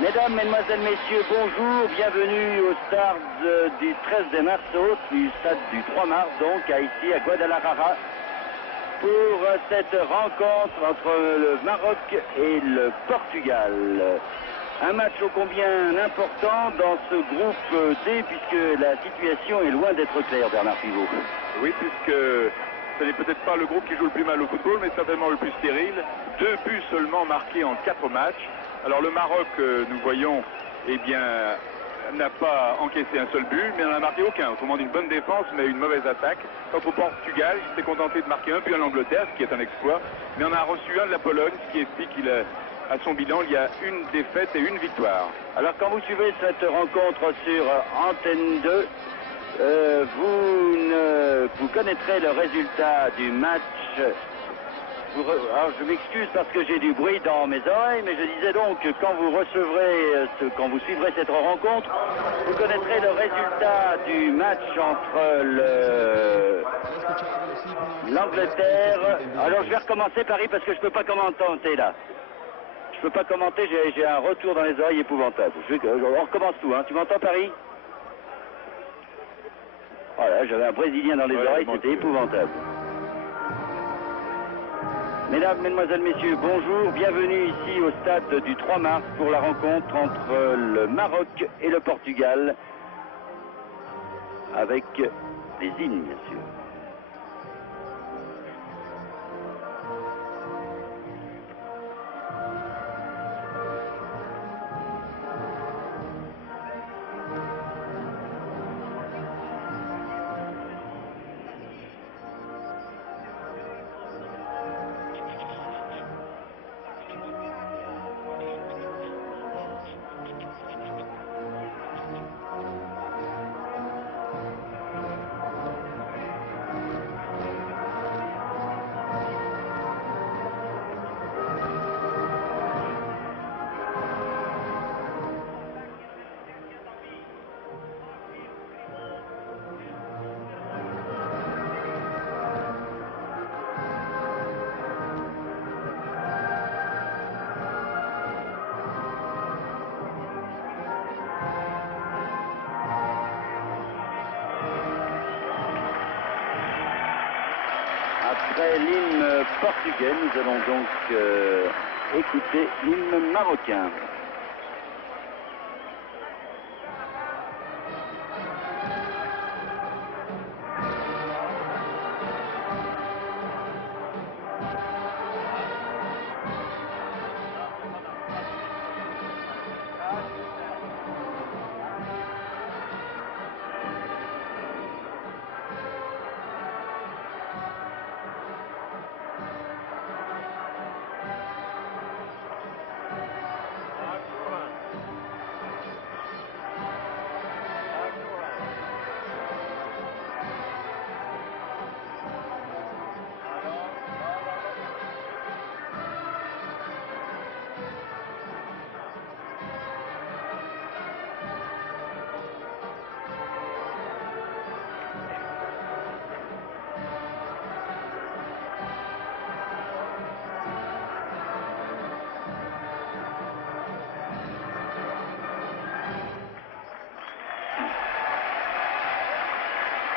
Mesdames, Mesdemoiselles, Messieurs, bonjour, bienvenue au stade du 13 de mars, du stade du 3 mars, donc ici à Guadalajara, pour cette rencontre entre le Maroc et le Portugal. Un match ô combien important dans ce groupe D, puisque la situation est loin d'être claire, Bernard Pivot. Oui, puisque ce n'est peut-être pas le groupe qui joue le plus mal au football, mais certainement le plus stérile. 2 buts seulement marqués en 4 matchs. Alors le Maroc, nous voyons, eh bien, n'a pas encaissé un seul but, mais n'en a marqué aucun. Autrement dit, une bonne défense, mais une mauvaise attaque. Quant au Portugal, il s'est contenté de marquer un but à l'Angleterre, ce qui est un exploit, mais on a reçu un de la Pologne, ce qui explique qu'il a, à son bilan, il y a une défaite et une victoire. Alors quand vous suivez cette rencontre sur Antenne 2, vous connaîtrez le résultat du match. Alors je m'excuse parce que j'ai du bruit dans mes oreilles, mais je disais donc que quand vous suivrez cette rencontre, vous connaîtrez le résultat du match entre l'Angleterre. Alors je vais recommencer Paris parce que je peux pas commenter là. Je peux pas commenter, j'ai un retour dans les oreilles épouvantable. On recommence tout, hein. Tu m'entends Paris? Voilà, j'avais un Brésilien dans les oreilles, c'était épouvantable. Mesdames, Mesdemoiselles, Messieurs, bonjour, bienvenue ici au stade du 3 mars pour la rencontre entre le Maroc et le Portugal, avec les hymnes, bien sûr. Après l'hymne portugais, nous allons donc écouter l'hymne marocain.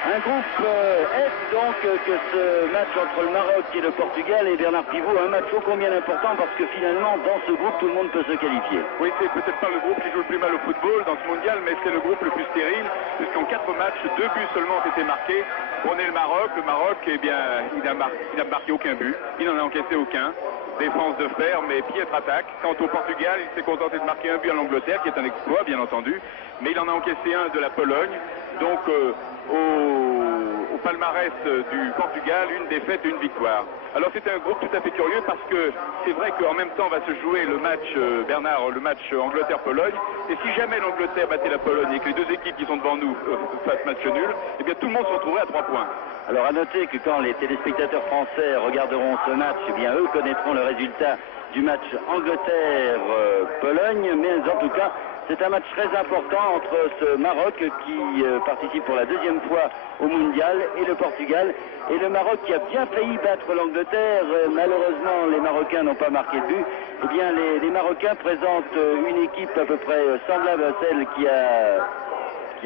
Un groupe F donc que ce match entre le Maroc et le Portugal, et Bernard Pivot, un match ô combien important parce que finalement dans ce groupe tout le monde peut se qualifier. Oui, c'est peut-être pas le groupe qui joue le plus mal au football dans ce mondial, mais c'est le groupe le plus stérile, puisqu'en 4 matchs, 2 buts seulement ont été marqués. On est le Maroc, eh bien, il n'a marqué aucun but, il n'en a encaissé aucun. Défense de fer, mais piètre attaque. Quant au Portugal, il s'est contenté de marquer un but à l'Angleterre, qui est un exploit, bien entendu, mais il en a encaissé un de la Pologne. Donc, au palmarès du Portugal, une défaite et une victoire. Alors c'est un groupe tout à fait curieux parce que c'est vrai qu'en même temps va se jouer le match, Bernard, le match Angleterre-Pologne. Et si jamais l'Angleterre battait la Pologne et que les deux équipes qui sont devant nous fassent match nul, eh bien tout le monde se retrouverait à 3 points. Alors à noter que quand les téléspectateurs français regarderont ce match, eh bien eux connaîtront le résultat du match Angleterre-Pologne, mais en tout cas, c'est un match très important entre ce Maroc qui participe pour la deuxième fois au Mondial et le Portugal. Et le Maroc qui a bien failli battre l'Angleterre, malheureusement les Marocains n'ont pas marqué de but. Eh bien les Marocains présentent une équipe à peu près semblable à celle qui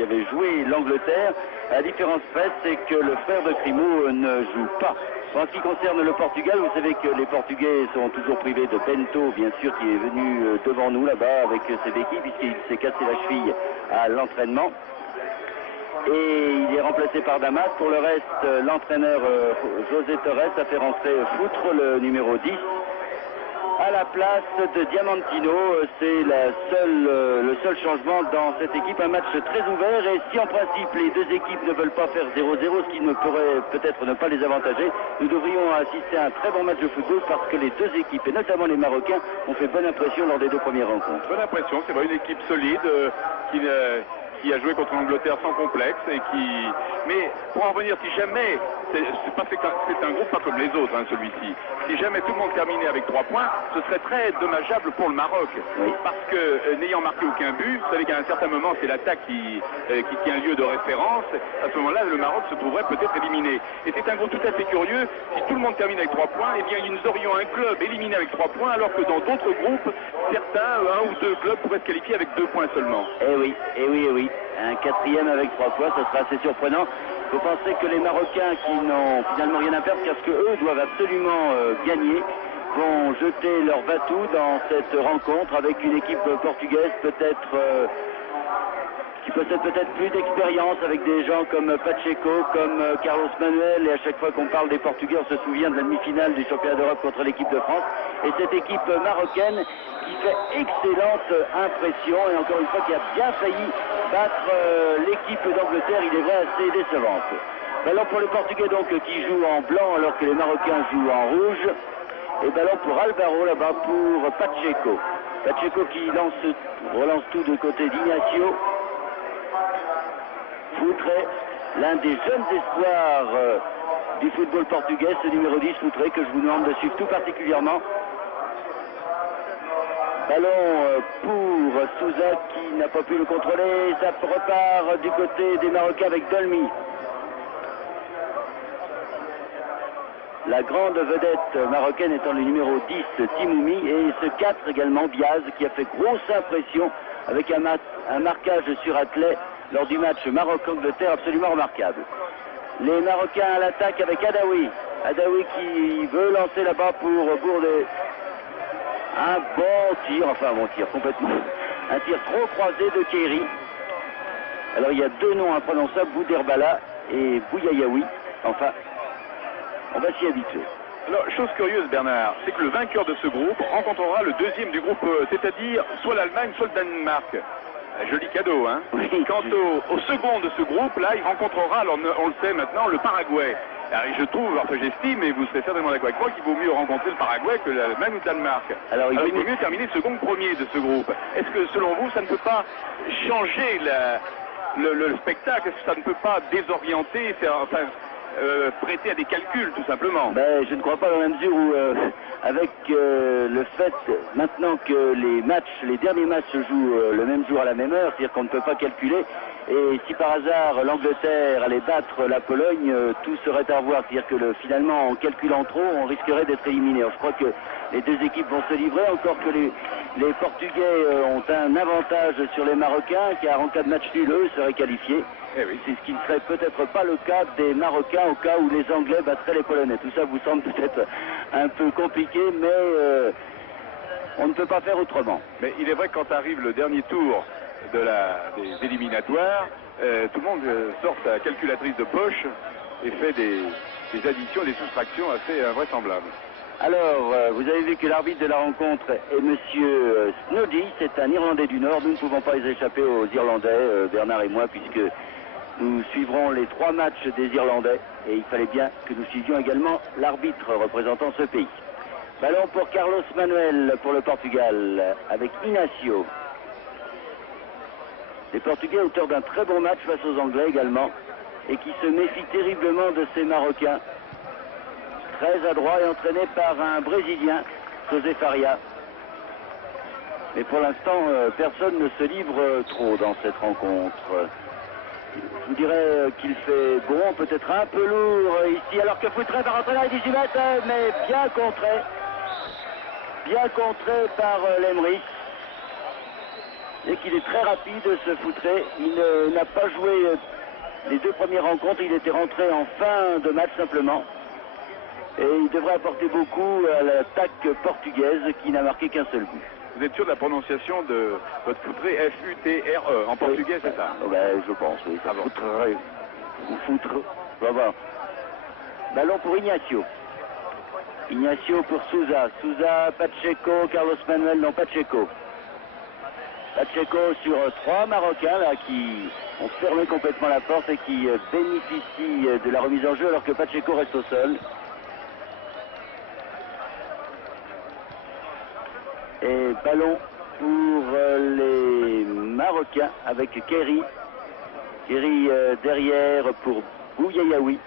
avait joué l'Angleterre. La différence faite, c'est que le frère de Crimo ne joue pas. En ce qui concerne le Portugal, vous savez que les Portugais sont toujours privés de Bento, bien sûr, qui est venu devant nous là-bas avec ses béquilles, puisqu'il s'est cassé la cheville à l'entraînement. Et il est remplacé par Damas. Pour le reste, l'entraîneur José Torres a fait rentrer Foutre, le numéro 10. À la place de Diamantino, c'est le seul changement dans cette équipe. Un match très ouvert et si en principe les deux équipes ne veulent pas faire 0-0, ce qui ne pourrait peut-être ne pas les avantager, nous devrions assister à un très bon match de football parce que les deux équipes, et notamment les Marocains, ont fait bonne impression lors des deux premières rencontres. Bonne impression, c'est vrai, une équipe solide qui a joué contre l'Angleterre sans complexe et qui... Mais pour en revenir, si jamais, c'est un groupe pas comme les autres, hein, celui-ci. Si jamais tout le monde terminait avec 3 points, ce serait très dommageable pour le Maroc. Oui. Parce que n'ayant marqué aucun but, vous savez qu'à un certain moment, c'est l'attaque qui tient lieu de référence. À ce moment-là, le Maroc se trouverait peut-être éliminé. Et c'est un groupe tout à fait curieux. Si tout le monde termine avec 3 points, eh bien, nous aurions un club éliminé avec 3 points, alors que dans d'autres groupes, certains, 1 ou 2 clubs pourraient se qualifier avec 2 points seulement. Eh oui, eh oui, eh oui. Un quatrième avec 3 points, ça sera assez surprenant. Vous pensez que les Marocains qui n'ont finalement rien à perdre, parce qu'eux doivent absolument gagner, vont jeter leur va-tout dans cette rencontre avec une équipe portugaise peut-être qui possède peut-être plus d'expérience, avec des gens comme Pacheco, comme Carlos Manuel, et à chaque fois qu'on parle des Portugais, on se souvient de la demi-finale du championnat d'Europe contre l'équipe de France. Et cette équipe marocaine qui fait excellente impression, et encore une fois qui a bien failli battre l'équipe d'Angleterre, il est vrai, assez décevante. Ballon pour les Portugais donc qui jouent en blanc alors que les Marocains jouent en rouge. Et ballon pour Alvaro là-bas pour Pacheco. Pacheco qui relance tout du côté d'Ignacio. Foutré, l'un des jeunes espoirs du football portugais, ce numéro 10 Foutré, que je vous demande de suivre tout particulièrement. Ballon pour Souza qui n'a pas pu le contrôler. Ça repart du côté des Marocains avec Dolmy. La grande vedette marocaine étant le numéro 10 Timoumi et ce 4 également Biaz qui a fait grosse impression avec un marquage sur athlète lors du match Maroc-Angleterre absolument remarquable. Les Marocains à l'attaque avec Adaoui. Adaoui qui veut lancer là-bas pour Bourdet. Un bon tir complètement. Un tir trop croisé de Kéry. Alors il y a 2 noms imprononçables, Bouderbala et Bouyayaoui. Enfin, on va s'y habituer. Alors, chose curieuse, Bernard, c'est que le vainqueur de ce groupe rencontrera le deuxième du groupe, c'est-à-dire soit l'Allemagne, soit le Danemark. Joli cadeau, hein. Oui. Quant au second de ce groupe-là, il rencontrera, alors on le sait maintenant, le Paraguay. Alors, je trouve, j'estime, et vous serez certainement d'accord avec moi, qu'il vaut mieux rencontrer le Paraguay que l'Allemagne ou le Danemark. Alors il vaut mieux terminer second premier de ce groupe. Est-ce que, selon vous, ça ne peut pas changer le spectacle? Est-ce que ça ne peut pas désorienter, prêter à des calculs, tout simplement? Ben, je ne crois pas dans la mesure où, avec le fait maintenant que les derniers matchs se jouent le même jour à la même heure, c'est-à-dire qu'on ne peut pas calculer, et si par hasard l'Angleterre allait battre la Pologne, tout serait à revoir, c'est-à-dire que finalement en calculant trop, on risquerait d'être éliminé. Alors, je crois que les deux équipes vont se livrer, encore que les Portugais ont un avantage sur les Marocains, car en cas de match nul, eux seraient qualifiés. Eh oui. C'est ce qui ne serait peut-être pas le cas des Marocains au cas où les Anglais battraient les Polonais. Tout ça vous semble peut-être un peu compliqué, mais on ne peut pas faire autrement. Mais il est vrai que quand arrive le dernier tour des éliminatoires, tout le monde sort sa calculatrice de poche et fait des additions et des soustractions assez invraisemblables. Alors, vous avez vu que l'arbitre de la rencontre est monsieur Snoddy, c'est un Irlandais du Nord. Nous ne pouvons pas les échapper aux Irlandais, Bernard et moi, puisque nous suivrons les 3 matchs des Irlandais et il fallait bien que nous suivions également l'arbitre représentant ce pays. Ballon pour Carlos Manuel pour le Portugal avec Ignacio. Les Portugais auteurs d'un très bon match face aux Anglais également et qui se méfient terriblement de ces Marocains. Très adroit et entraîné par un Brésilien José Faria. Mais pour l'instant, personne ne se livre trop dans cette rencontre. Je vous dirais qu'il fait bon, peut-être un peu lourd ici, alors que Foutré va rentrer dans les 18 mètres, mais bien contré par Lemrich. Et qu'il est très rapide, ce Foutré. Il n'a pas joué les deux premières rencontres, il était rentré en fin de match simplement. Et il devrait apporter beaucoup à l'attaque portugaise qui n'a marqué qu'un seul but. Vous êtes sûr de la prononciation de votre Foutré, F-U-T-R-E, en portugais, oui, c'est ça? Ben, je pense, oui. Ah bon. Foutre. On va voir. Ballon pour Ignacio. Ignacio pour Souza. Souza, Pacheco, Carlos Manuel, non, Pacheco. Pacheco sur 3 Marocains là, qui ont fermé complètement la porte et qui bénéficient de la remise en jeu alors que Pacheco reste au sol. Et ballon pour les Marocains avec Kerry. Kerry derrière pour Bouyayaoui.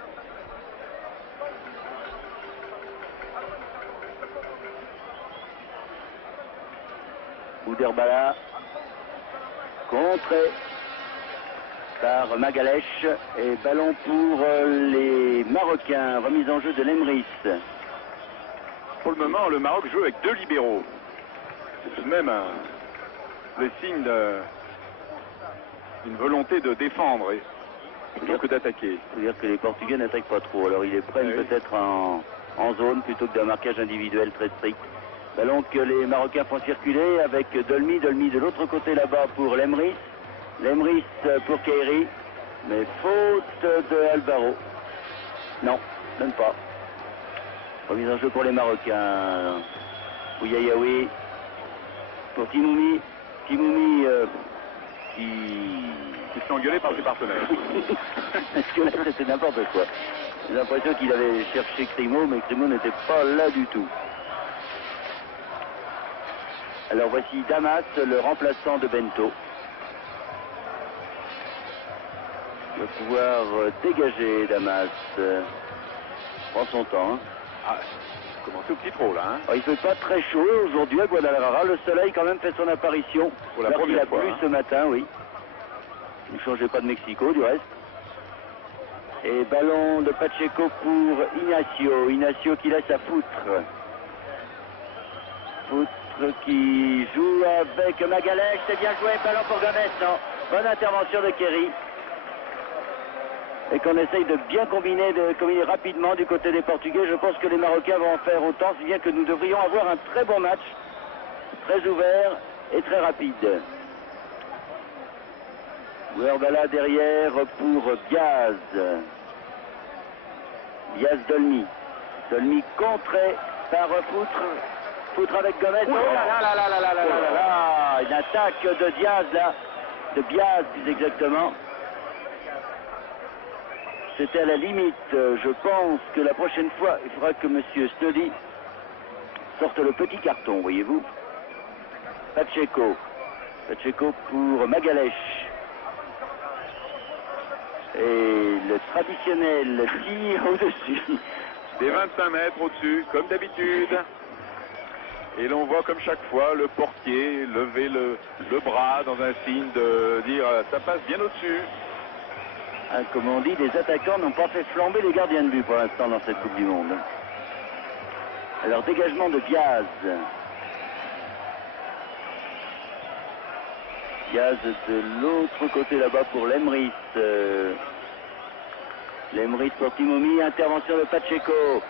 Bouderbala. Contré par Magalèche. Et ballon pour les Marocains. Remise en jeu de Lemrich. Pour le moment, le Maroc joue avec 2 libéraux. C'est tout de même le signe d'une volonté de défendre plutôt que d'attaquer. Il faut dire que les Portugais n'attaquent pas trop. Alors ils les prennent peut-être en zone plutôt que d'un marquage individuel très strict. Ballon que les Marocains font circuler avec Dolmy. Dolmy de l'autre côté là-bas pour Lemrich. Lemrich pour Kerry. Mais faute de Alvaro. Non, même pas. Remise en jeu pour les Marocains. Bouyayaoui. Pour Timoumi. Timoumi qui se fait engueuler par ses partenaires. Est-ce que là c'était n'importe quoi? J'ai l'impression qu'il avait cherché Crimo, mais Crimo n'était pas là du tout. Alors voici Damas, le remplaçant de Bento. Il va pouvoir dégager Damas. Prend son temps. Hein. Ah, commencé au petit trot là. Hein. Alors, il ne fait pas très chaud aujourd'hui à Guadalajara. Le soleil quand même fait son apparition. Pour la première fois. Il a plu ce matin, oui. Il ne changeait pas de Mexico du reste. Et ballon de Pacheco pour Ignacio. Ignacio qui laisse à Foutre. Foutre qui joue avec Magalèche. C'est bien joué. Ballon pour Gomez. Non. Bonne intervention de Kerry. Et qu'on essaye de bien combiner rapidement du côté des Portugais. Je pense que les Marocains vont en faire autant, si bien que nous devrions avoir un très bon match, très ouvert et très rapide. Bouderbala derrière pour Diaz. Diaz Dolmy. Dolmy contré par Foutre. Foutre avec Gomez. Oh là là là là là là là là là. Une attaque de Diaz là. De Biaz plus exactement. C'était à la limite. Je pense que la prochaine fois, il faudra que M. Snoddy sorte le petit carton, voyez-vous. Pacheco. Pacheco pour Magalèche. Et le traditionnel tir au-dessus. Des 25 mètres au-dessus, comme d'habitude. Et l'on voit comme chaque fois le portier lever le bras dans un signe de dire ça passe bien au-dessus. Hein, comme on dit, les attaquants n'ont pas fait flamber les gardiens de but pour l'instant dans cette Coupe du Monde. Alors dégagement de Diaz. Diaz de l'autre côté là-bas pour Lemrich. Lemrich pour Timoumi, intervention de Pacheco.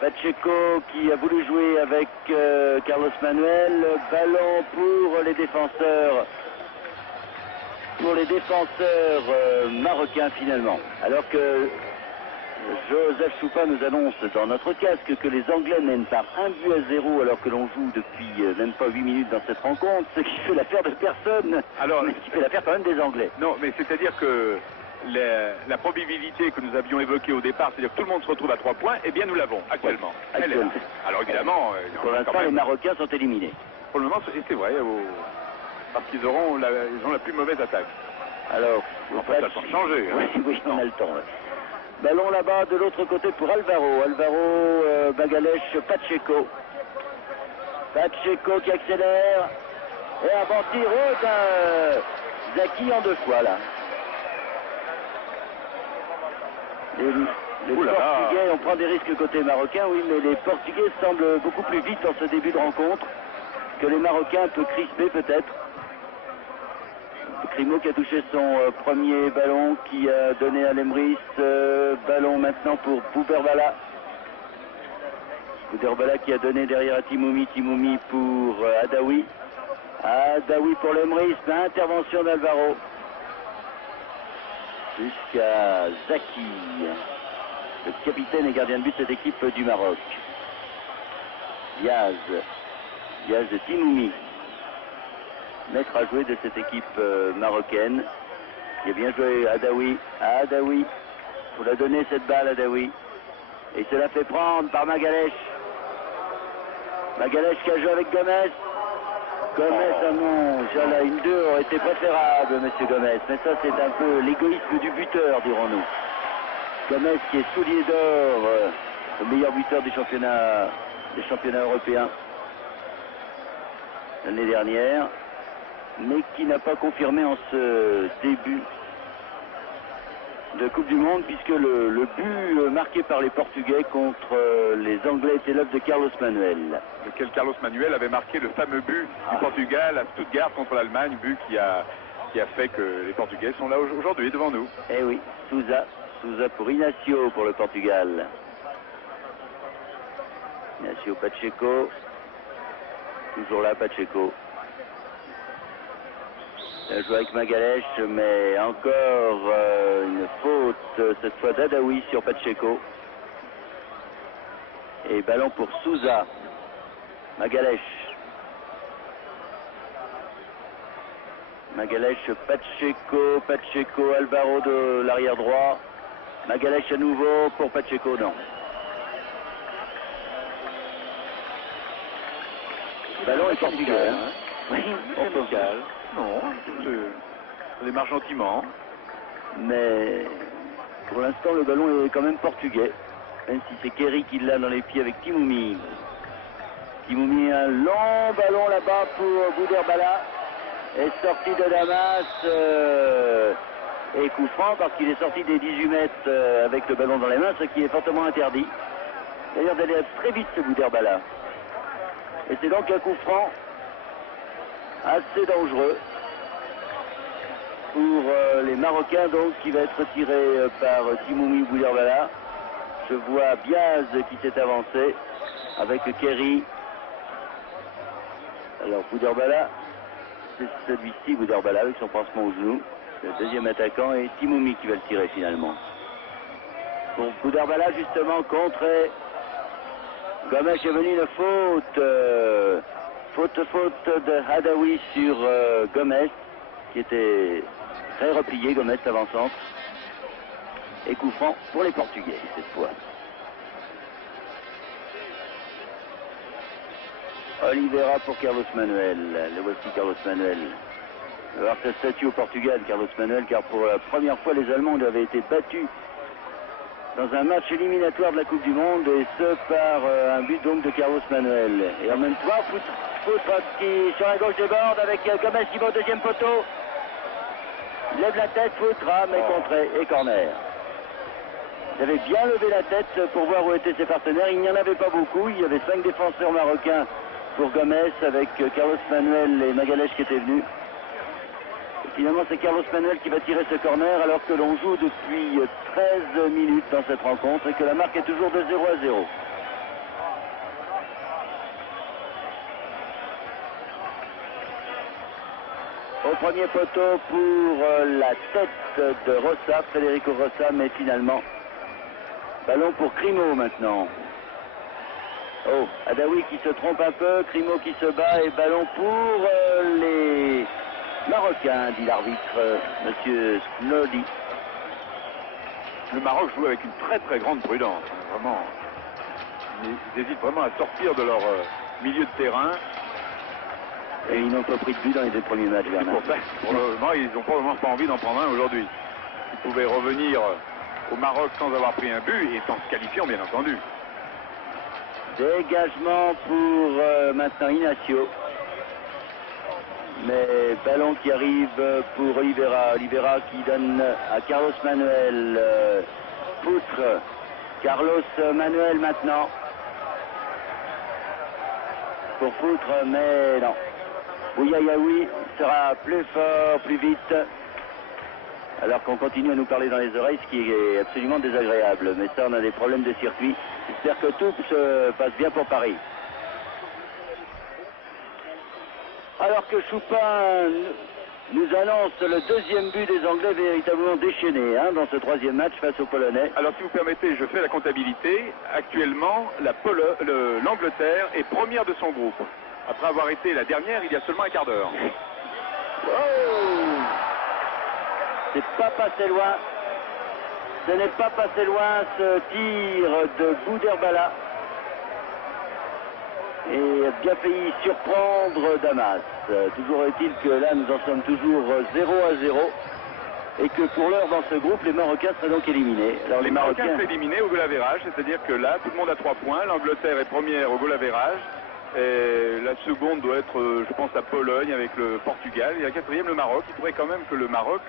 Pacheco qui a voulu jouer avec Carlos Manuel. Ballon pour les défenseurs. Pour les défenseurs marocains finalement. Alors que Joseph Choupa nous annonce dans notre casque que les Anglais mènent par 1-0 alors que l'on joue depuis même pas 8 minutes dans cette rencontre, ce qui fait l'affaire de personne, alors, mais ce qui fait l'affaire quand même des Anglais. Non, mais c'est-à-dire que la probabilité que nous avions évoquée au départ, c'est-à-dire que tout le monde se retrouve à 3 points, eh bien nous l'avons actuellement. Oui, Elle est là. Alors évidemment... pour l'instant, les Marocains sont éliminés. Pour le moment, c'est vrai, parce qu'ils ont la plus mauvaise attaque. Alors, enfin, ça peut changer. Hein. Oui, on a le temps. Ouais. Ballon là-bas de l'autre côté pour Alvaro. Alvaro, Magalèche, Pacheco. Pacheco qui accélère. Et un bon tir Zaki en 2 fois là. Les Portugais, on prend des risques côté marocain, oui, mais les Portugais semblent beaucoup plus vite en ce début de rencontre que les Marocains, un peu crispés peut-être. Crimo qui a touché son premier ballon, qui a donné à Lemris. Ballon maintenant pour Bouberbala. Bouberbala qui a donné derrière à Timoumi. Timoumi pour Adaoui. Adaoui pour Lemris. Intervention d'Alvaro. Jusqu'à Zaki, le capitaine et gardien de but de cette équipe du Maroc. Diaz de Timoumi, maître à jouer de cette équipe marocaine. Il a bien joué Adaoui. Adaoui, pour la donner cette balle Adaoui. Et se la fait prendre par Magalhães. Magalhães qui a joué avec Gomez. Gomez, ah non, une 2 aurait été préférable, monsieur Gomez. Mais ça, c'est un peu l'égoïsme du buteur, dirons-nous. Gomez qui est soulier d'or, le meilleur buteur des championnats européens l'année dernière, mais qui n'a pas confirmé en ce début de Coupe du Monde, puisque le but marqué par les Portugais contre les Anglais était l'œuvre de Carlos Manuel. Lequel Carlos Manuel avait marqué le fameux but du Portugal à Stuttgart contre l'Allemagne, but qui a fait que les Portugais sont là aujourd'hui devant nous. Eh oui, Sousa pour Inacio pour le Portugal. Inacio Pacheco, toujours là Pacheco. Il a joué avec Magalhães, mais encore une faute, cette fois d'Adaoui sur Pacheco. Et ballon pour Sousa. Magalhães. Magalhães, Pacheco, Alvaro de l'arrière droit. Magalhães à nouveau pour Pacheco, non. Ballon est portugais. Hein. Oui, Portugal. Non, on démarre gentiment. Mais pour l'instant, le ballon est quand même portugais. Même si c'est Kerry qui l'a dans les pieds avec Timoumi. Timoumi, un long ballon là-bas pour Bouberbala. Est sorti de Damas et coup franc parce qu'il est sorti des 18 mètres avec le ballon dans les mains, ce qui est fortement interdit. D'ailleurs, d'aller très vite ce Bouberbala. Et c'est donc un coup franc assez dangereux pour les Marocains, donc, qui va être tiré par Timoumi Bouberbala. Je vois Biaz qui s'est avancé avec Kerry. Alors Bouberbala, c'est celui-ci, Bouberbala, avec son pansement au genou. Le deuxième attaquant et Timoumi qui va le tirer finalement. Pour Bouberbala, justement, contré. Gomes est venu une faute. Faute de Adaoui sur Gomes, qui était très replié, Gomes avant-centre. Et coup franc pour les Portugais cette fois. Oliveira pour Carlos Manuel. Le voici Carlos Manuel. Il va avoir sa statue au Portugal, Carlos Manuel, car pour la première fois les Allemands avaient été battus dans un match éliminatoire de la Coupe du Monde, et ce par un but donc de Carlos Manuel. Et en même temps, Foutre qui sur la gauche déborde avec Gomes qui va au deuxième poteau. Il lève la tête, Foutre, mais contré et corner. Il avait bien levé la tête pour voir où étaient ses partenaires. Il n'y en avait pas beaucoup. Il y avait 5 défenseurs marocains pour Gomes, avec Carlos Manuel et Magalhães qui étaient venus. Et finalement, c'est Carlos Manuel qui va tirer ce corner alors que l'on joue depuis 13 minutes dans cette rencontre et que la marque est toujours de 0-0. Au premier poteau pour la tête de Rossa, Federico Rossa, mais finalement, ballon pour Crimo maintenant. Oh, Adaoui qui se trompe un peu, Crimo qui se bat et ballon pour les Marocains, dit l'arbitre, monsieur Snodi. Le Maroc joue avec une très très grande prudence, vraiment. Ils hésitent vraiment à sortir de leur milieu de terrain. Et ils n'ont pas pris de but dans les 2 premiers matchs, Bernard. Pour ça, pour le moment, ils n'ont probablement pas envie d'en prendre un aujourd'hui. Ils pouvaient revenir au Maroc sans avoir pris un but et sans se qualifiant, bien entendu. Dégagement pour maintenant Inacio. Mais ballon qui arrive pour Oliveira. Oliveira qui donne à Carlos Manuel. Poutre. Carlos Manuel maintenant. Pour Poutre, mais non. Ouyayaoui sera plus fort, plus vite. Alors qu'on continue à nous parler dans les oreilles, ce qui est absolument désagréable. Mais ça, on a des problèmes de circuit. J'espère que tout se passe bien pour Paris. Alors que Choupin nous annonce le deuxième but des Anglais véritablement déchaîné dans ce troisième match face aux Polonais. Alors si vous permettez, je fais la comptabilité. Actuellement, l'Angleterre est première de son groupe. Après avoir été la dernière il y a seulement un quart d'heure. Oh, c'est pas passé loin. Ce n'est pas passé loin ce tir de Bouderbala. Et bien failli surprendre Damas. Toujours est-il que là nous en sommes toujours 0-0 et que pour l'heure dans ce groupe les Marocains seraient donc éliminés. Alors les Marocains seraient éliminés au goal average, c'est-à-dire que là tout le monde a 3 points, l'Angleterre est première au goal average, et la seconde doit être je pense la Pologne avec le Portugal, et la quatrième le Maroc. Il faudrait quand même que le Maroc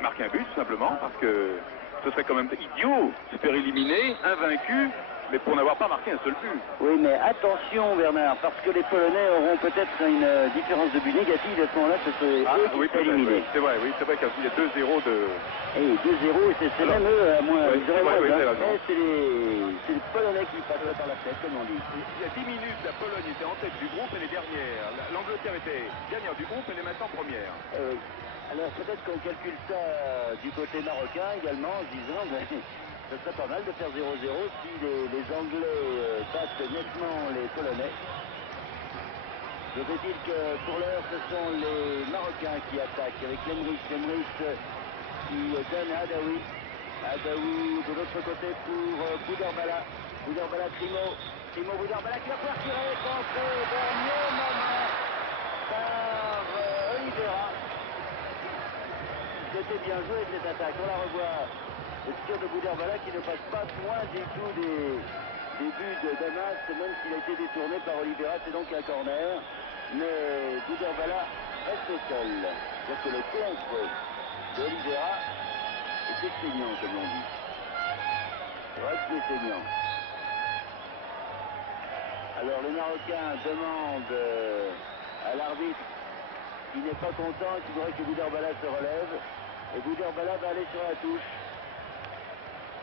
marque un but tout simplement, parce que ce serait quand même idiot de se faire éliminer, invaincu, mais pour n'avoir pas marqué un seul but. Oui, mais attention Bernard, parce que les Polonais auront peut-être une différence de but négative, à ce moment-là, ce serait eux qui seraient éliminés. Oui, c'est vrai qu'il y a 2-0 de... Et 2-0, et c'est même eux, à moins, oui, ils auraient moins, mais c'est les Polonais qui passent par la tête, comme on dit. Il y a 10 minutes, la Pologne était en tête du groupe, elle est dernière. L'Angleterre était dernière du groupe, elle est maintenant première. Alors peut-être qu'on calcule ça du côté marocain également, en se disant, ce serait pas mal de faire 0-0 si les Anglais battent nettement les Polonais. Je veux dire que pour l'heure, ce sont les Marocains qui attaquent avec Lemrich qui donne à Adaoui. Adaoui de l'autre côté pour Bouderbala. Bouderbala, Crimo Bouderbala qui va pouvoir tirer, contré, dernier moment par Oliveira. C'était bien joué cette attaque, on la revoit. Le tir de Bouderbala qui ne passe pas loin du tout des buts de Damas, même s'il a été détourné par Oliveira, c'est donc un corner. Mais Bouderbala reste au sol. C'est-à-dire que le contre d'Oliveira était saignant, comme on dit. C'est vrai qu'il est saignant. Alors les Marocains demandent à l'arbitre qui n'est pas content, qui voudrait que Bouderbala se relève. Et Bouderbala va aller sur la touche,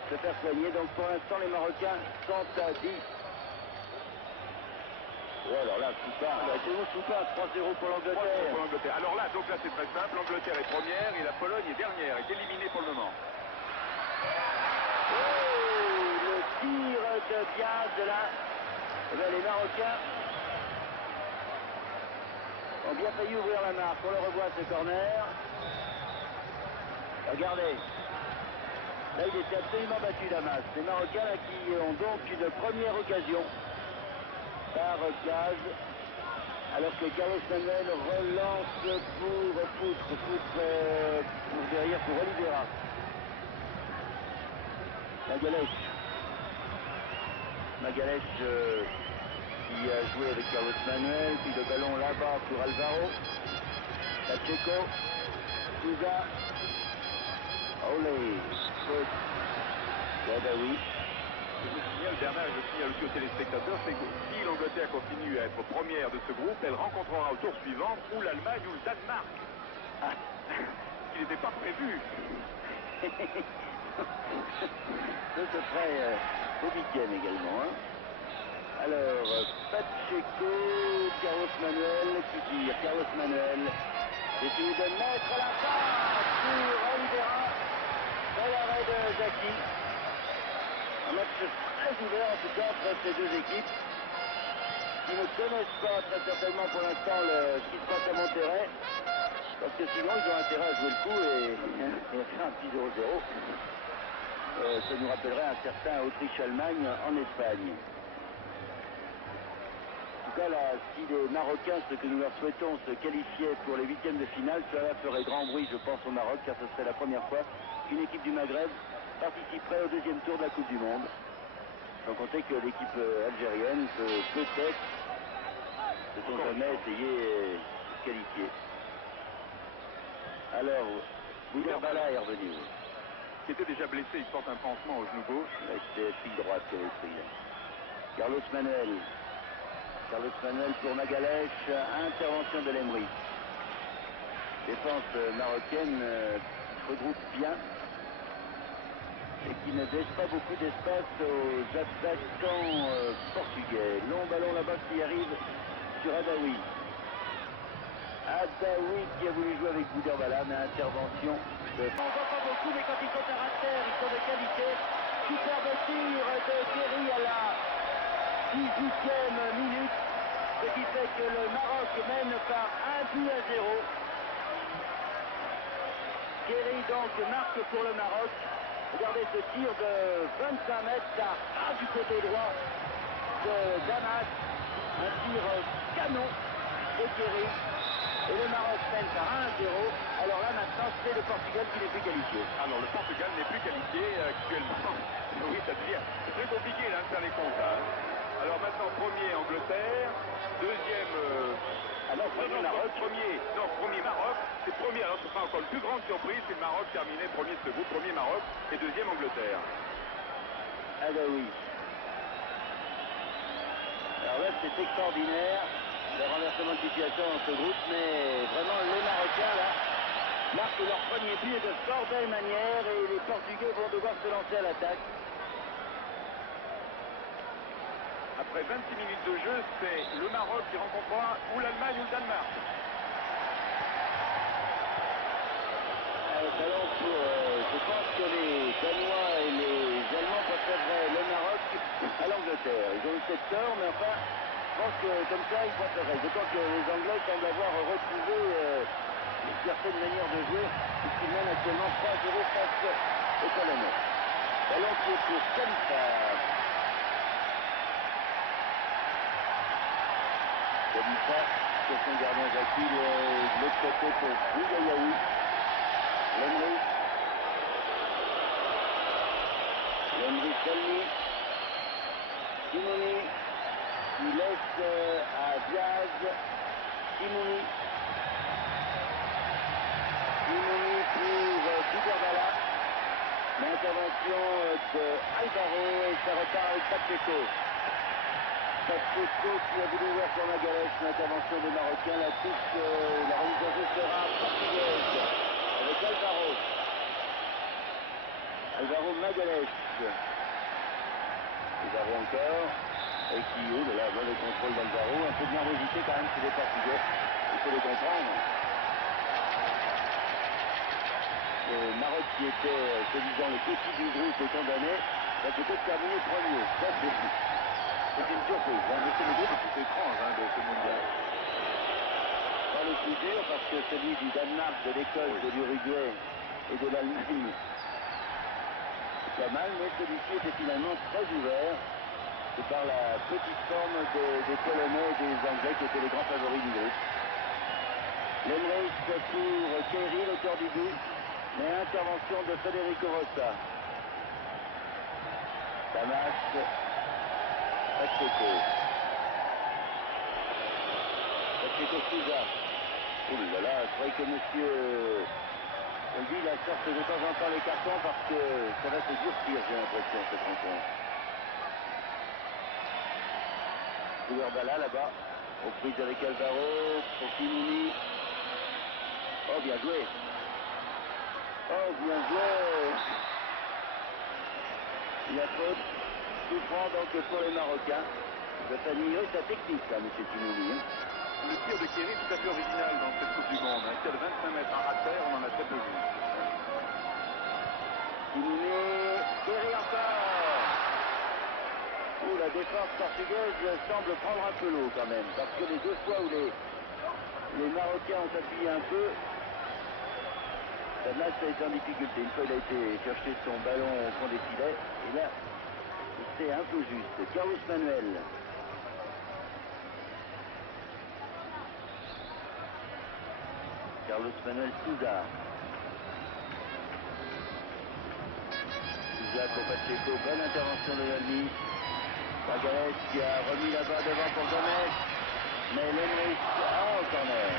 se faire soigner. Donc pour l'instant, les Marocains sont à 10. Oh, alors là, Choupin, Choupin, 3-0 pour l'Angleterre. Alors là, donc là c'est très simple, l'Angleterre est première et la Pologne est dernière, est éliminée pour le moment. Oh, le tir de Diaz là. Eh bien, les Marocains ont bien failli ouvrir la marque. On le revoit ce corner. Regardez. Là, il était absolument battu, Damas. Les Marocains là, qui ont donc une première occasion par Gaz. Alors que Carlos Manuel relance pour Poutre pour derrière pour Oliveira. Magalhães qui a joué avec Carlos Manuel, puis le ballon là-bas pour Alvaro. Pacheco, Souza, Olé, Gadaoui. Bernard, je signale aussi aux téléspectateurs, c'est que si l'Angleterre continue à être première de ce groupe, elle rencontrera au tour suivant ou l'Allemagne ou le Danemark. Ah. Il n'était pas prévu. Ça se ferait au week-end également. Alors, Pacheco, Carlos Manuel qui tire. Carlos Manuel essaye de mettre la passe pour Oliveira. Dans l'arrêt de Jackie. Un match très ouvert en tout cas entre ces deux équipes qui ne connaissent pas très certainement pour l'instant ce qui se passe à Monterrey. Parce que sinon ils ont intérêt à jouer le coup et faire un petit 0-0. Ça nous rappellerait un certain Autriche-Allemagne en Espagne. En tout cas, là, si les Marocains, ce que nous leur souhaitons, se qualifiaient pour les huitièmes de finale, cela ferait grand bruit, je pense, au Maroc, car ce serait la première fois qu'une équipe du Maghreb participerait au deuxième tour de la Coupe du Monde. Sans compter que l'équipe algérienne peut peut-être, peut-on jamais, essayer de se qualifier. Alors, Bouderbala est revenu. Qui était déjà blessé, il porte un pansement au genou gauche. C'était fille droite qui avait pris là. Carlos Manuel. Carlos Manuel pour Magalhães, intervention de Lemri. Défense marocaine regroupe bien et qui ne laisse pas beaucoup d'espace aux attaquants portugais. Long ballon là-bas qui arrive sur Adaoui. Adaoui qui a voulu jouer avec Bouderbala, mais intervention de... On ne voit pas beaucoup, mais quand ils sont à terre, ils sont de qualité. Superbe tir de Kerry à la 18e minute, ce qui fait que le Maroc mène par 1-0. Kerry donc marque pour le Maroc. Regardez ce tir de 25 mètres, ça ras du côté droit de Damas. Un tir canon de Kerry. Et le Maroc mène par 1-0. Alors là maintenant c'est le Portugal qui n'est plus qualifié. Alors le Portugal n'est plus qualifié actuellement. Oui, ça devient très compliqué là, de faire les comptes. Hein. Alors maintenant premier Angleterre, deuxième... premier Maroc. Premier Maroc. C'est premier, alors ce sera encore une plus grande surprise si le Maroc terminait premier de ce groupe. Premier Maroc et deuxième Angleterre. Ah bah oui. Alors là c'est extraordinaire. Le renversement de situation dans ce groupe, mais vraiment les Marocains là marquent leur premier but de fort belle manière et les Portugais vont devoir se lancer à l'attaque. Après 26 minutes de jeu, c'est le Maroc qui rencontrera ou l'Allemagne ou le Danemark. Ballon pour, je pense que les Danois et les Allemands préféreraient le Maroc à l'Angleterre. Ils ont eu peut-être tort, mais enfin, je pense que comme ça, ils préféreraient. D'autant que les Anglais semblent avoir retrouvé une certaine manière de jouer, puisqu'ils mènent actuellement 3-0 face aux Polonais. Ballon qui est pour Khalifa. Khalifa, sur son gardien Jackie, de l'autre côté pour Bougayaoui. Lemri. Lemri Selmi. Simouni qui laisse à Diaz. Simouni. Simouni pour Bouderbala. L'intervention de Alvaro et ça repart avec Pacheco. Pacheco qui a voulu voir pour Magalhães. L'intervention des Marocains. La touche, la remise en jeu sera portugaise. Avec Alvaro. Alvaro Magalhães. Alvaro encore. Et qui, oh là là, mauvais contrôle d'Alvaro. Un peu de nervosité quand même chez les Portugais. Il faut les comprendre. Le Maroc qui était, soi-disant, le petit du groupe est condamné. Va peut-être terminer premier. Ça, c'est une surprise. Hein. Mais c'est le groupe le plus étrange de ce mondial. Pas le plus dur parce que celui du Danemark, de l'Écosse, de l'Uruguay et de l'Allemagne, c'est pas mal, mais celui-ci était finalement très ouvert. C'est par la petite forme des Polonais et des Anglais qui étaient les grands favoris du groupe. Lemri pour Kerry, l'auteur du but, mais intervention de Federico Rossa. Damas, Pacheco. Pacheco Souza. Oh là là, je croyais que monsieur Olby la sorte de temps en temps les cartons parce que ça va se durcir, j'ai l'impression, cette rencontre. Bouderbala là-bas, aux prises avec Alvaro, pour Simouni. Oh, bien joué. Oh, bien joué. La faute, souffrant donc pour les Marocains. Il va admirer sa technique, là, M. Simouni. Hein. Le tir de Kerry est tout à fait original dans cette Coupe du Monde. Un tir de 25 mètres à terre, on en a très peu vu. Simouni, Kerry encore. Où la défense portugaise semble prendre un peu l'eau quand même, parce que les deux fois où les Marocains ont appuyé un peu, Damas a été en difficulté. Une fois il a été chercher son ballon au fond des filets, et là c'est un peu juste. Carlos Manuel. Carlos Manuel Souza. Souza pour Pacheco, bonne intervention de Yalmi. Magalhaes qui a remis là-bas devant pour Gomez. Mais Lemrich, au corner.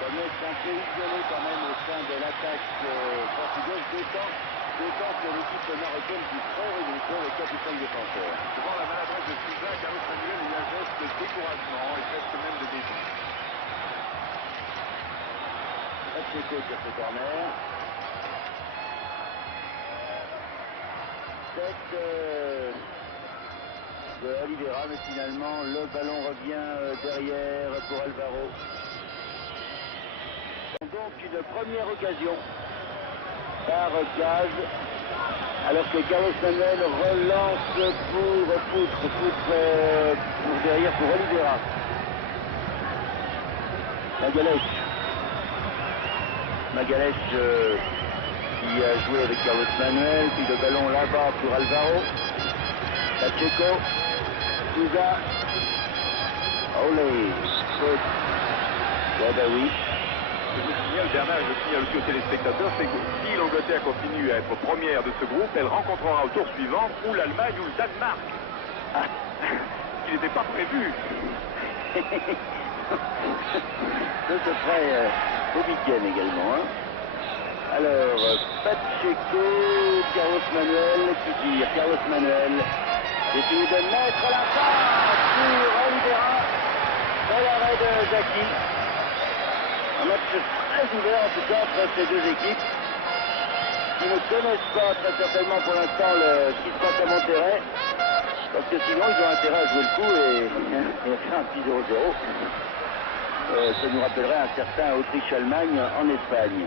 Gomez un peu isolé quand même au sein de l'attaque portugaise, d'autant que l'équipe marocaine joue très regroupée avec 4 ou 5 défenseurs. Devant la maladresse de Souza, Carlos Manuel a eu un geste de découragement et presque même de dégoût. Pacheco sur ce corner. Tête de Oliveira, mais finalement le ballon revient derrière pour Alvaro. Donc une première occasion par Gaz, alors que Carlos Manuel relance pour derrière pour Oliveira. Magalhaes qui a joué avec Carlos Manuel, puis le ballon là-bas pour Alvaro. Pacheco, Souza, Olé, faute. Badaoui. Je signale, Bernard, je signale aussi aux téléspectateurs, c'est que si l'Angleterre continue à être première de ce groupe, elle rencontrera au tour suivant ou l'Allemagne ou le Danemark. Ah. Ce qui n'était pas prévu. Ça se ferait au week-end également. Hein. Alors, Pacheco, Carlos Manuel qui tire. Carlos Manuel essaye de mettre la passe pour Oliveira. Dans l'arrêt de Zaki. Un match très ouvert en tout cas entre ces deux équipes qui ne connaissent pas très certainement pour l'instant ce qui se passe à Monterrey, parce que sinon ils ont intérêt à jouer le coup et faire un petit 0-0. Ça nous rappellerait un certain Autriche-Allemagne en Espagne.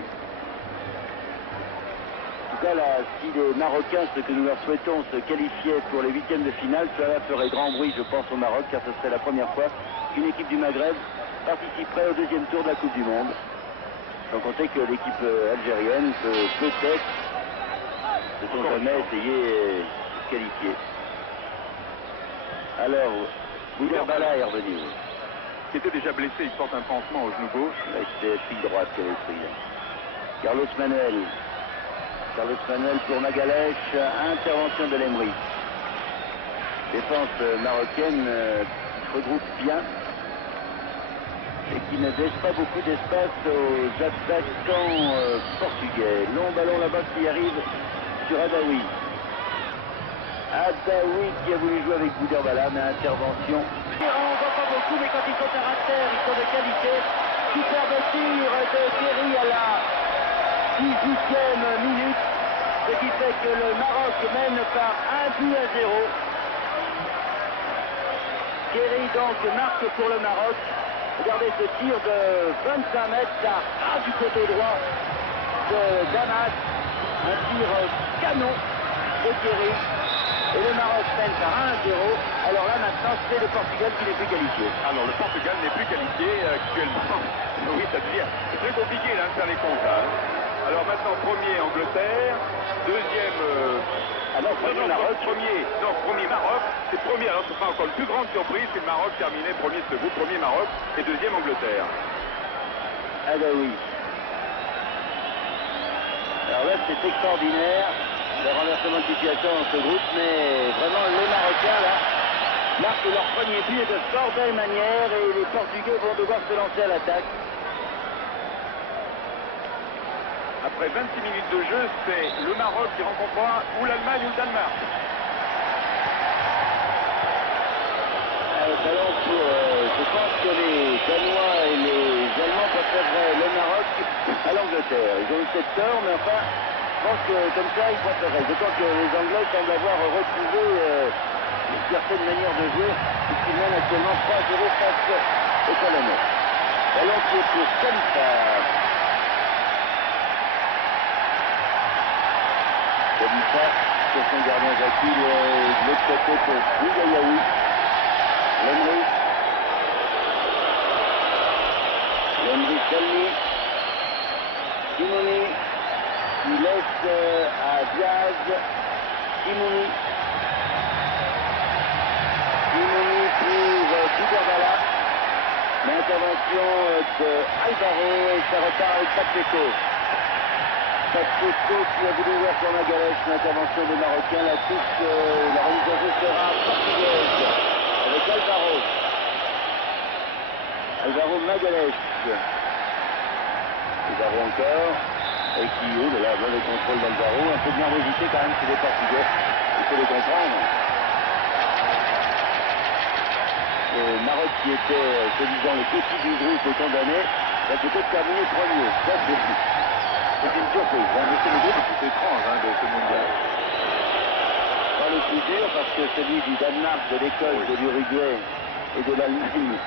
En tout cas là, si les Marocains, ce que nous leur souhaitons, se qualifiaient pour les huitièmes de finale, cela ferait grand bruit je pense au Maroc, car ce serait la première fois qu'une équipe du Maghreb participerait au deuxième tour de la Coupe du Monde. Donc on sait que l'équipe algérienne peut peut-être, ne sont jamais essayer de se qualifier. Alors, Bouderbala est revenu. Qui était déjà blessé, il porte un pansement au genou gauche. C'est fille droite qui avait pris. Carlos Manuel pour Magalhaes, intervention de Lemrich. Défense marocaine regroupe bien et qui ne laisse pas beaucoup d'espace aux attaquants portugais. Long ballon là-bas qui arrive sur Adaoui. Adaoui qui a voulu jouer avec Bouderbala, mais intervention. On ne voit pas beaucoup, mais quand ils sont à terre, ils sont de qualité. Superbe tir de Kerry à la 18e minute, ce qui fait que le Maroc mène par 1-0. Kerry donc marque pour le Maroc. Regardez ce tir de 25 mètres, ça ras du côté droit de Damas. Un tir canon de Kerry. Et le Maroc mène par 1-0. Alors là maintenant c'est le Portugal qui n'est plus qualifié. Alors le Portugal n'est plus qualifié actuellement. Oui, ça devient très compliqué là, de faire les comptes. Hein. Alors maintenant premier Angleterre, deuxième... premier Maroc. C'est premier, alors ce sera encore une plus grande surprise si le Maroc terminait premier de ce groupe, premier Maroc et deuxième Angleterre. Ah bah oui. Alors là c'est extraordinaire, le renversement de situation dans ce groupe, mais vraiment les Marocains là marquent leur premier but et de fort belle manière et les Portugais vont devoir se lancer à l'attaque. Après 26 minutes de jeu, c'est le Maroc qui rencontrera ou l'Allemagne ou le Danemark. Je pense que les Danois et les Allemands préféreraient le Maroc à l'Angleterre. Ils ont eu peut-être tort, mais enfin, je pense que comme ça, ils préféreraient. D'autant que les Anglais semblent avoir retrouvé une certaine manière de jouer, puisqu'ils mènent actuellement 3-0 face aux Polonais. Ballon qui est pour Khalifa. Khalifa sur son gardien Zaki, de l'autre côté pour Bougayaoui. Lemrich Salmi, Simoni, qui laisse à Diaz, Simoni pour Bouderbala, l'intervention de Alvaro et ça repart avec Pacheco. Pacheco qui a voulu ouvrir sur Magalhães, l'intervention des Marocains, la touche, la remise en jeu sera portugaise avec Alvaro. Alvaro Magalhães. Alvaro encore, et qui, oh là là, mauvais contrôle d'Alvaro, un peu de nervosité quand même chez les Portugais, il faut les comprendre. Le Maroc qui était, soi-disant, le petit du groupe est condamné, va peut-être terminer premier. Ça, c'est une surprise. Hein. Mais c'est le groupe le plus étrange de ce mondial. Pas le plus dur, parce que celui du Danemark, de l'Écosse, de l'Uruguay et de l'Allemagne,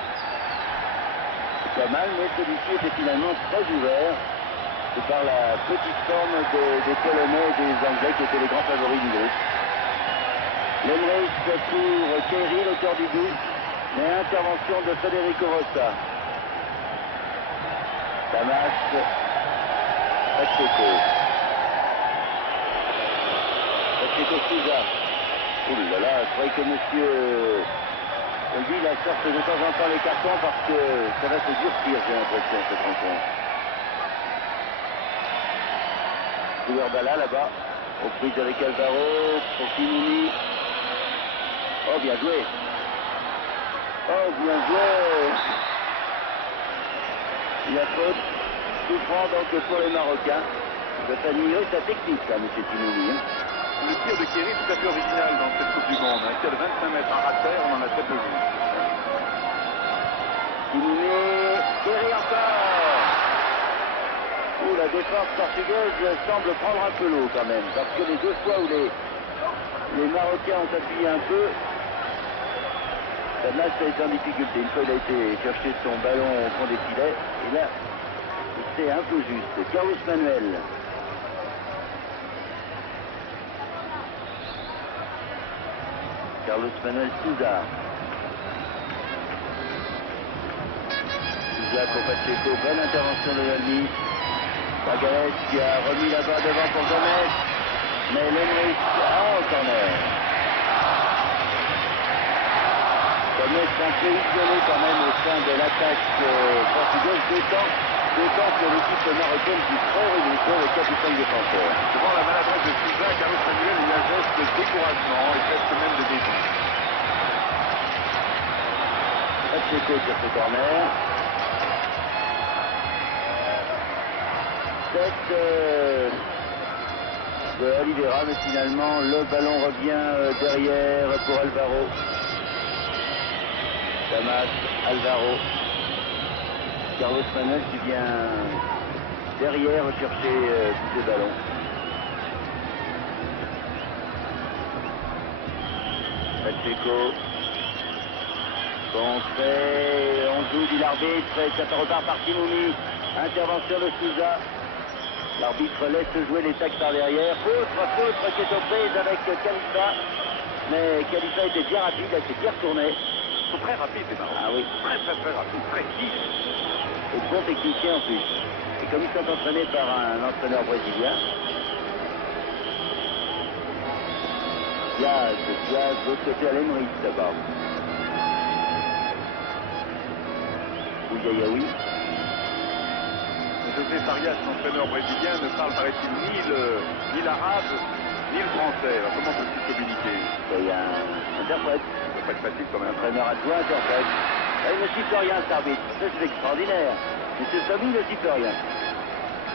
c'est pas mal, mais celui-ci était finalement très ouvert. C'est par la petite forme des Polonais et des Anglais qui étaient les grands favoris du groupe. L'Emmerich pour Kerry, l'auteur du but, mais intervention de Federico Rossa. Damas, Pacheco. Pacheco Souza. Oh là là, je croyais que monsieur Guy la sorte de temps en temps les cartons parce que ça va se durcir, j'ai l'impression, cette rencontre. Bala là-bas, aux prises avec Alvaro, pour Kimouni. Oh, bien joué. Oh, bien joué. Il y a faute. Souffrant donc pour les Marocains. Il va admirer sa technique, là, M. Kimouni. Le tir de Kerry est tout à fait original dans cette Coupe du Monde. Un tir de 25 mètres à ras de terre, on en a très peu vu. Kimouni, Kerry encore. Où la défense portugaise semble prendre un peu l'eau quand même, parce que les deux fois où les Marocains ont appuyé un peu, Damas a été en difficulté. Une fois il a été chercher son ballon au fond des filets, et là, c'est un peu juste. Carlos Manuel. Carlos Manuel Souza. Souza pour Pacheco, bonne intervention de Yalmi. Magalhães qui a remis là-bas devant pour Gomes. Mais l'Emmerich, au corner. Gomes un peu isolé quand même au sein de l'attaque portugaise, d'autant que l'équipe marocaine qui très redoutée avec capitaine défenseur. Devant la maladresse de Souza, Carlos Manuel eut un geste de découragement et presque même de défi. Pacheco sur ce corner. De Oliveira, mais finalement le ballon revient derrière pour Alvaro. Damas, Alvaro. Carlos Manuel qui vient derrière chercher tous ces ballons. Pacheco. Contré, on joue, dit l'arbitre, et ça repart par Kimouni. Intervention de Souza. L'arbitre laisse jouer les tacs par derrière. Faute qui est aux prises avec Khalifa. Mais Khalifa était bien rapide, elle s'est bien retournée. Ils sont très rapides les Marocains. Ah oui. Très rapides, très vifs. Et de bons techniciens en plus. Et comme ils sont entraînés par un entraîneur brésilien, Diaz, de l'autre côté à l'Emmerich là-bas. Ouyayaoui. José Farias, l'entraîneur brésilien, ne parle, paraît-il, ni l'arabe, ni le français. Alors comment peut-il communiquer? Il y a un interprète. Ça doit pas être facile quand même. Entraîneur adjoint, interprète. Il ne siffle rien, cet arbitre. Ça, c'est extraordinaire. M. Samy ne siffle rien.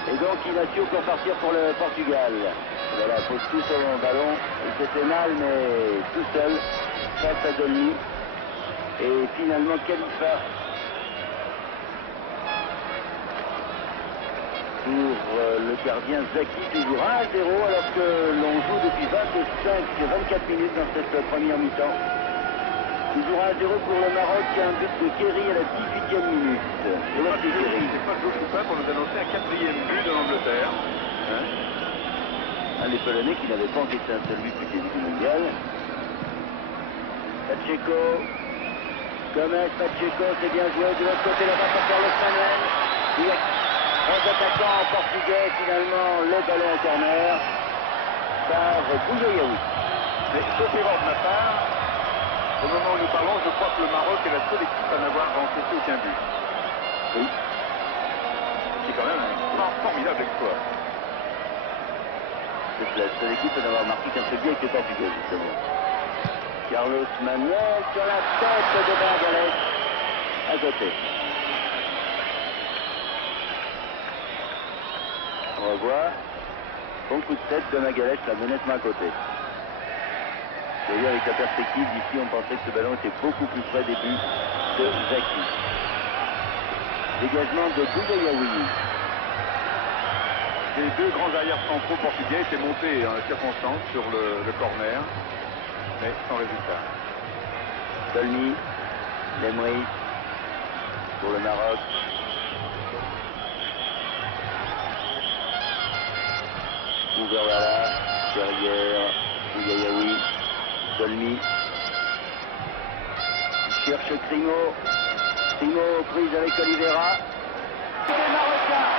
Et donc, il assure pour partir pour le Portugal. Voilà, il pose tout son ballon. Il se fait mal, mais tout seul, face à Dolny. Et finalement, Khalifa pour le gardien Zaki, toujours 1-0, alors que l'on joue depuis 24 minutes dans cette première mi-temps. Toujours 1-0 pour le Maroc, un but de Kerry à la 18e minute. Et là, c'est Kerry. C'est pas Joe Coupa pour nous annoncer un 4e but de l'Angleterre. Un des Polonais qui n'avait pas encaissé un seul but depuis le début du mondial. Pacheco. Gomes, Pacheco, c'est bien joué. De l'autre côté là-bas pour Carlos Manuel. Il y a 11 attaquants en portugais. Finalement, le ballon en corner par Ouyayaoui. Mais sauf erreur de ma part, au moment où nous parlons, je crois que le Maroc est la seule équipe à n'avoir encaissé aucun but. Oui. C'est quand même un formidable exploit. C'est la seule équipe à n'avoir marqué qu'un seul but avec les Portugais, justement. Carlos Manuel sur la tête de Magalhães, à côté. On revoit. Bon coup de tête de Magalhães, là, honnêtement à côté. Vous voyez, avec la perspective, d'ici, on pensait que ce ballon était beaucoup plus près des buts de Zaki. Dégagement de Bougayaoui. Les deux grands arrières centraux portugais étaient montés en circonstance sur le corner, mais sans résultat. Dolny, Lemri pour le Maroc. Ouverwala, derrière, Bougayaoui, Dolny. Il cherche Crimo. Crimo prise avec Oliveira. Les Marocains.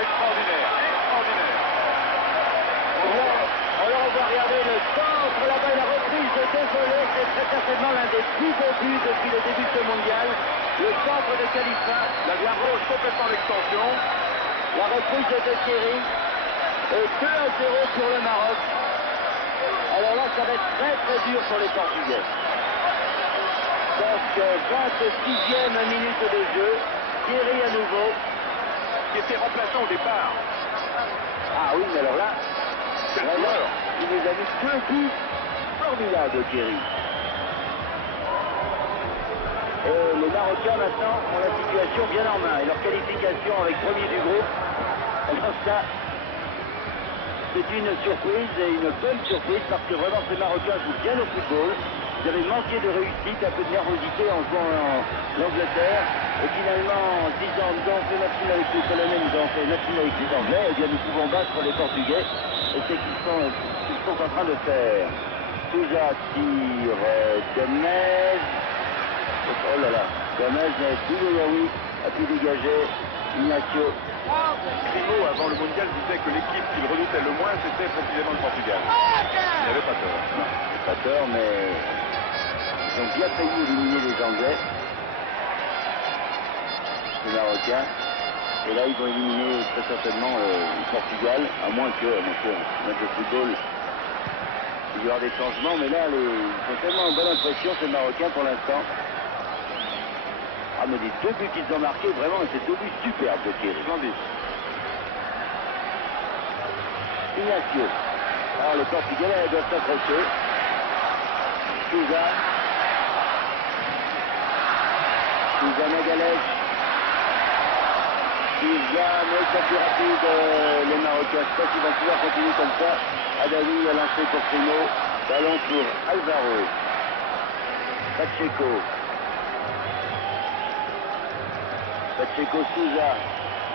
Extraordinaire, extraordinaire. Alors on va regarder le centre là-bas et la reprise de Desolé. C'est très certainement l'un des plus beaux buts depuis le début de ce mondial. Le centre de Khalifa. La gauche complètement l'extension. La reprise de Thierry. Et 2-0 pour le Maroc. Alors là, ça va être très très dur pour les Portugais. Donc 26e minute de jeu. Thierry à nouveau. Qui était remplaçant au départ. Ah oui, mais alors là, Quel vraiment, joueur. il nous a mis 2 buts formidables, Thierry. Et les Marocains maintenant ont la situation bien en main. Et leur qualification avec premier du groupe, alors ça, c'est une surprise et une bonne surprise parce que vraiment ces Marocains jouent bien au football. Ils avaient manqué de réussite, un peu de nervosité en jouant l'Angleterre. Et finalement, en 10 ans, nous avons fait match avec les Polonais, nous avons fait match avec les Anglais. Et bien nous pouvons battre les Portugais. Et c'est qu'ils sont en train de faire. Souza tire Gomez. Oh là là, Gomez, Bougayaoui a pu dégager. Ignacio. Crimo, avant le mondial, disait que l'équipe qu'il redoutait le moins, c'était précisément le Portugal. Il n'avait pas tort. Non, pas tort, mais ils ont bien failli éliminer les Anglais, les Marocains. Et là, ils vont éliminer très certainement le Portugal, à moins que, match de football, il y aura des changements. Mais là, ils ont tellement une bonne impression, ces Marocains, pour l'instant. Ah, mais les 2 buts qu'ils ont marqués, vraiment, c'est 2 buts superbes de Thierry. Splendide. Ignacio. Alors, les Portugais doivent s'accrocher. Souza. Souza Magalhães. Souza, mais c'est plus rapide, les Marocains. Je ne sais pas s'ils vont pouvoir continuer comme ça. Adawi a lancé pour Crimo. Ballon pour Alvaro. Pacheco. Pacheco Souza.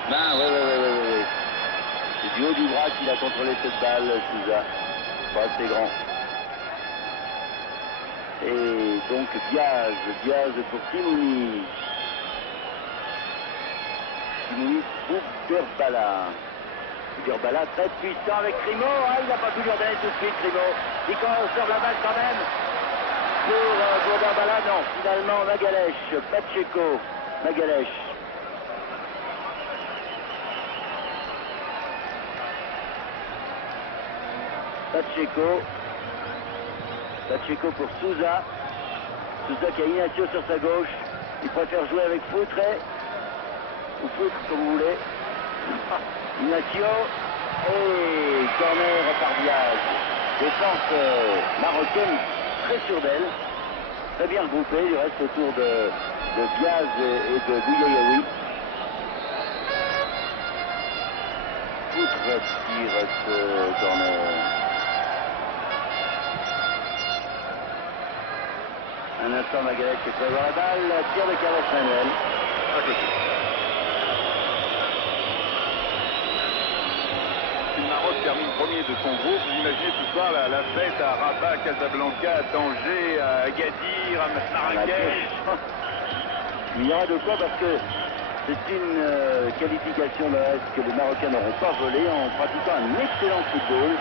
Ben, oui. C'est du haut du bras qu'il a contrôlé cette balle, Souza. Pas assez grand. Et donc Diaz pour Timouni. Timouni, Bouguerbala. Bouguerbala très puissant avec Crimo. Ah, il n'a pas pu lui redonner tout de suite, Crimo. Il sort la balle quand même. Pour Bouguerbala, non. Finalement, Magalhães, Pacheco, Magalhães. Pacheco pour Souza. Souza qui a Ignacio sur sa gauche. Il préfère jouer avec Foutre. Ou Foutre, comme vous voulez. Ignacio. Et corner par Diaz. Défense marocaine très sûre d'elle. Très bien regroupée. Il reste autour de Diaz et de Bougayaoui. Foutre tire ce corner. Un instant, Magalhães qui peut avoir la balle. Tir de Carlos Manuel. Si le Maroc termine premier de son groupe, vous imaginez ce soir la fête à Rabat, à Casablanca, à Tanger, à Agadir, à Marrakech. Il y aura de quoi parce que c'est une qualification de l'Est que les Marocains n'auront pas volé en pratiquant un excellent football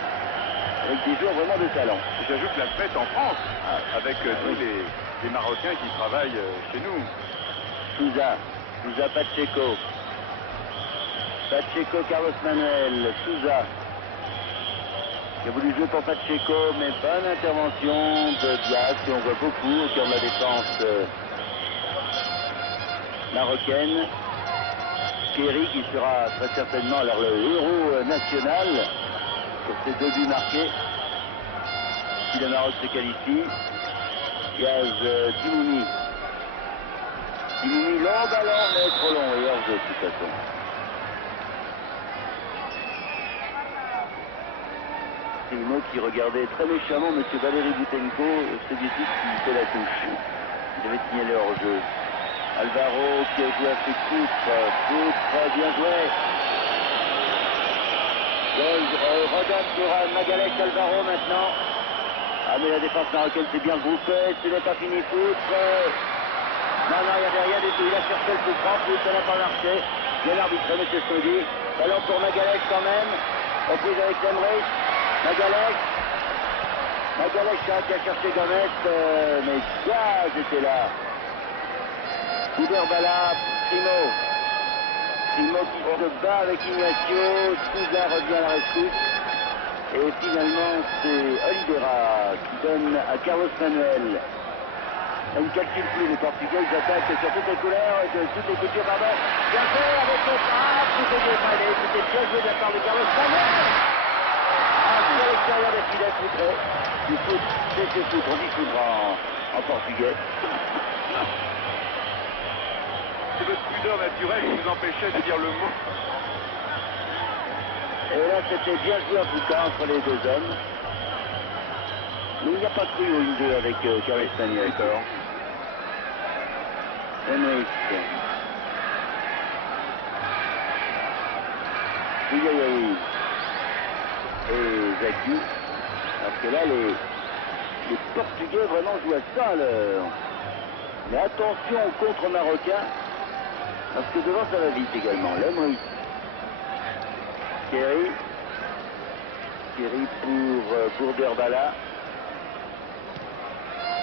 avec des joueurs vraiment de talent. J'ajoute la fête en France, avec tous les Marocains qui travaillent chez nous. Souza Pacheco. Pacheco, Carlos Manuel, Souza. Qui a voulu jouer pour Pacheco, mais bonne intervention de Diaz, et on voit beaucoup au cœur de la défense marocaine. Kéry qui sera très certainement alors le héros national pour ses 2 buts marqués. Si le Maroc se qualifie, Diaz, Timoumi. Timoumi, long ballon, mais trop long, et hors jeu de toute façon. Primo qui regardait très méchamment M. Valéry Boutenko, soviétique, qui fait la touche. Il devait signaler hors jeu. Alvaro qui a joué à ses Poutre, bien joué. Rodin pour Magalhaes, Alvaro maintenant. Ah mais la défense marocaine s'est bien groupée, ce n'est pas fini Poutre. Non, il n'y avait rien du tout, il a cherché le coup franc, Poutre n'a pas marché. Bien arbitré, M. Saudi. Ballon pour Magalhaes quand même. Reprise avec Lemrich. Magalhaes qui a cherché Gomez, mais Diaz était là. Bouderbala, Primo qui se bat avec Ignacio, Souza revient à la rescousse. Et finalement, c'est Oliveira qui donne à Carlos Manuel. On ne calcule plus, les Portugais, ils attaquent sur toutes les couleurs, toutes les coutures, pardon. Bien fait avec le frappe, tout est bien fallu, c'était bien joué de la part de Carlos Manuel. À l'extérieur des filets, Poutre. Du foot, c'est ce foot, on dit foudre en portugais. C'est votre pudeur naturelle qui vous empêchait de dire le mot. Et là, c'était bien joué en tout cas entre les 2 hommes. Mais il n'y a pas cru au 1-2 avec Carlos Manuel. D'accord. Henrik. Bouyayaoui. Et Zaki. Parce que là, les Portugais vraiment jouent à ça à l'heure. Mais attention au contre marocain. Parce que devant ça va vite également. Lemrich. Kéry pour Bouderbala.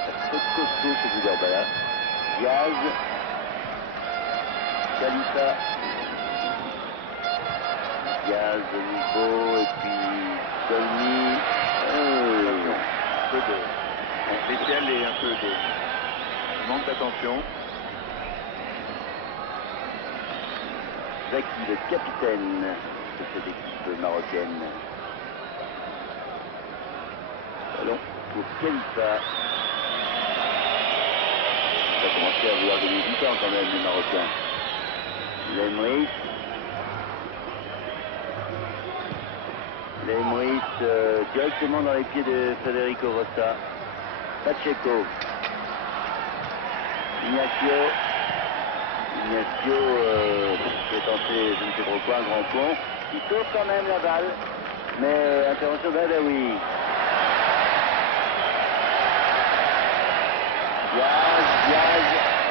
C'est costaud ce Bouderbala. Diaz. Khalifa. Diaz de nouveau. Et puis Dolny. Un peu de spécial et un peu de manque d'attention. Zaki, le capitaine de cette équipe marocaine. Ballon pour Khalifa. Ça a commencé à vouloir gagner du temps quand même, les Marocains. Lemrich. Directement dans les pieds de Federico Rossa. Pacheco. Ignacio qui est tenté, je ne sais trop quoi, un grand pont. Il sauve quand même la balle, mais intervention d'Adaoui. Diaz,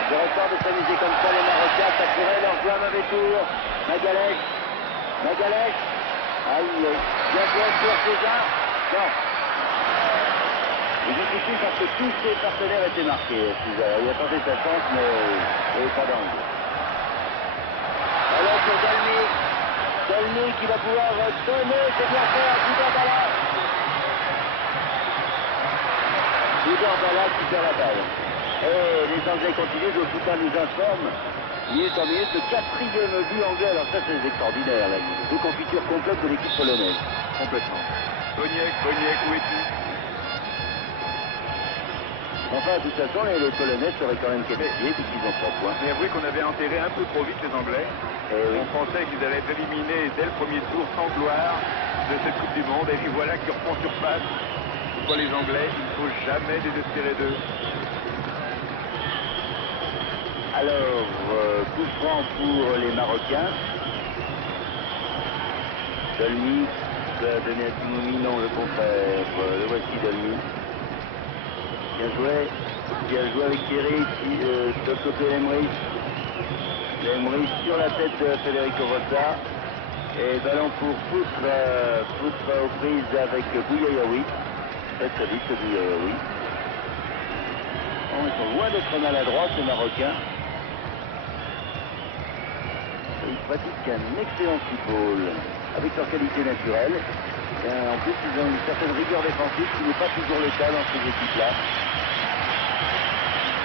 je record de s'amuser comme ça les Marocains, ça pourrait leur jouer un mauvais tour. Magalhaes, aïe, bien joué pour César, non. Il est difficile parce que tous ses partenaires étaient marqués, César. Il a tenté sa chance, mais il n'y avait pas d'angle. Alors pour Dolny qui va pouvoir donner, c'est bien fait à Bouderbala qui perd la balle. Et les Anglais continuent, le Foutin nous informe, minute en minute, le 4e but anglais. Alors ça c'est extraordinaire, là. De confiture complète de l'équipe polonaise. Complètement. Boniek, où es-tu? Enfin, de toute façon, les Polonais seraient quand même qualifiés puisqu'ils ont 3 points. Mais avouez qu'on avait enterré un peu trop vite les Anglais. On pensait qu'ils allaient être éliminés dès le premier tour sans gloire de cette Coupe du Monde. Et puis voilà qu'ils refont surface. Pourquoi les Anglais, il ne faut jamais désespérer d'eux. Alors, coup franc pour les Marocains. Dolny va donner à Timoumi, non, le contraire. Le voici Dolny. Bien joué avec Kéry, de l'autre côté Lemrich sur la tête de Federico Rossa. Et ballon pour Poutre aux prises avec Bouyayaoui. Très vite Bouyayaoui. Ils sont loin d'être maladroits ces Marocains. Ils pratiquent un excellent football avec leur qualité naturelle. Et en plus, ils ont une certaine rigueur défensive qui n'est pas toujours le cas dans ces équipes-là.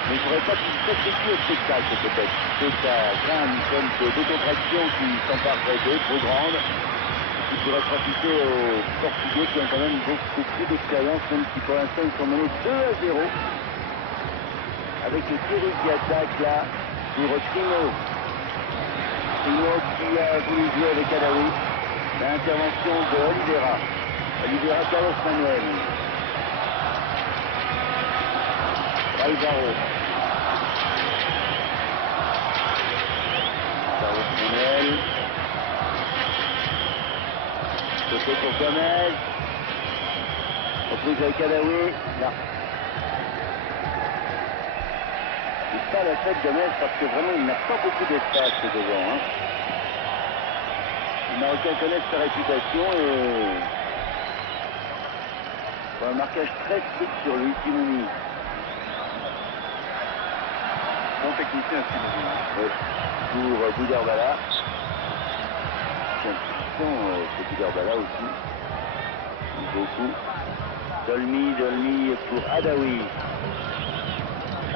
Mais il ne faudrait pas qu'ils sacrifient au spectacle, peut-être. C'est que ça craint une forme de décontraction qui s'emparerait d'eux, trop grande, qui pourrait profiter aux Portugais qui ont quand même beaucoup plus d'expérience, même si pour l'instant ils sont menés 2-0. Avec Thierry qui attaque là pour Primo. Primo qui a voulu jouer avec Adaoui. L'intervention de Oliveira. Oliveira, Carlos Manuel. Alvaro. Carlos Manuel. Côté pour Gomez. Reprise avec Adaoui. Là. C'est pas la fête Gomez parce que vraiment il n'a pas beaucoup d'espace devant. Hein. Les Marocains connaissent sa réputation et pour un marquage très strict sur lui, Timouni. Bon technicien Timouni. Oui. Pour Boudherbala. C'est un puissant ce Boudherbala aussi. Beaucoup. Dolmy pour Adaoui.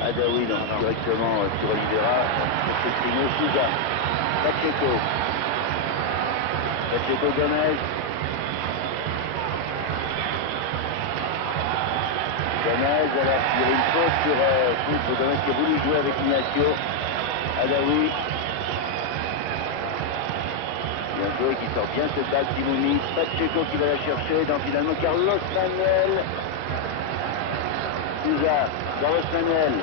Adaoui donc directement sur Oliveira. C'est Primo Souza. Pacheco. Pacheco Gomez. Gomez, alors il y a une faute sur Gomez qui a voulu jouer avec Ignacio. Adaoui. Bien joué qui sort bien ce balle Timouni. Pacheco qui va la chercher dans finalement Carlos Manuel. Souza. Carlos Manuel.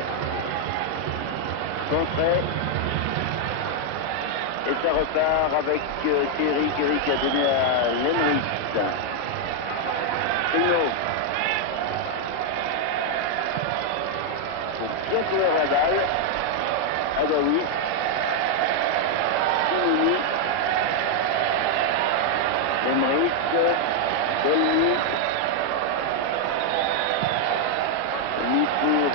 Contré. Et ça repart avec Thierry qui a donné à Lemrich. Primo. Pour bien courir la balle. Adaoui. Timouni. Lemrich. Dolmy. Mis pour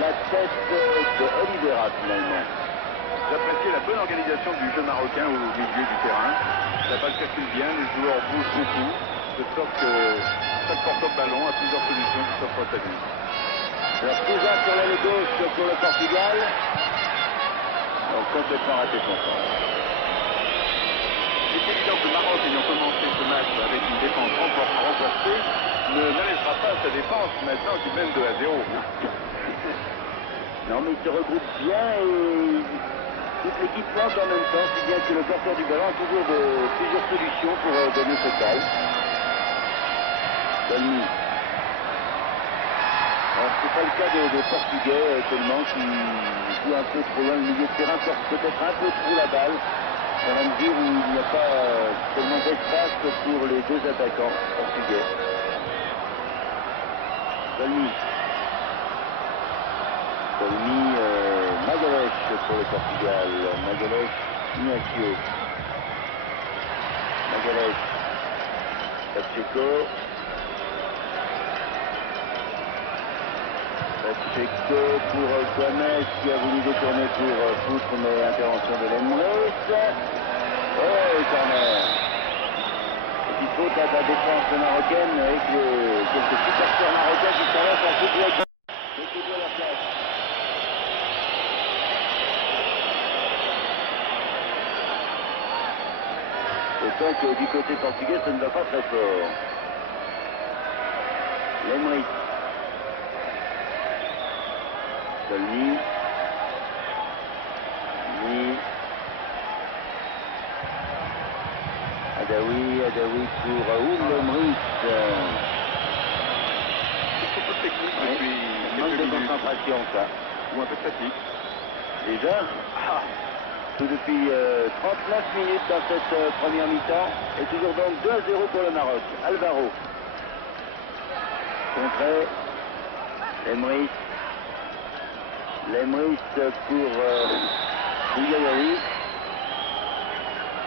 la tête de Oliveira finalement. J'apprécie la bonne organisation du jeu marocain au milieu du terrain. La balle circule bien, les joueurs bougent beaucoup, de sorte que chaque porteur de ballon a plusieurs solutions qui s'offrent à lui. Alors Souza sur l'aile gauche pour le Portugal. Donc complètement raté son temps. C'est évident que le Maroc, ayant commencé ce match avec une défense renforcée, n'allègera pas sa défense maintenant qu'il mène 2-0. Non mais il se regroupe bien et toute l'équipe monte en même temps, si bien que le porteur du ballon a toujours plusieurs solutions pour gagner ce balle. Dolmy. Alors c'est pas le cas des Portugais seulement qui jouent un peu trop loin. Le milieu de terrain porte peut-être un peu trop la balle, dans la mesure où il n'y a pas tellement d'espace pour les deux attaquants portugais. Dolmy. Magalhães pour le Portugal. Magalhães, Ignacio. Magalhães. Pacheco. Pacheco pour Gomez qui a voulu détourner pour foutre, mais intervention de Lemrich. Oh, corner. Petite faute à la défense marocaine avec quelques supporters marocains qui sont là pour football. Et leur place. Autant que du côté portugais, ça ne va pas très fort. Lemrich. Dolmy. Adaoui pour Lemrich. C'est trop technique depuis manque quelques de minutes. concentration, ça. Ou un peu de fatigue. Déjà tout depuis 39 minutes dans cette première mi-temps. Et toujours donc 2-0 pour le Maroc. Alvaro. Contré. Lemrich. Lemrich pour Bougaïaoui.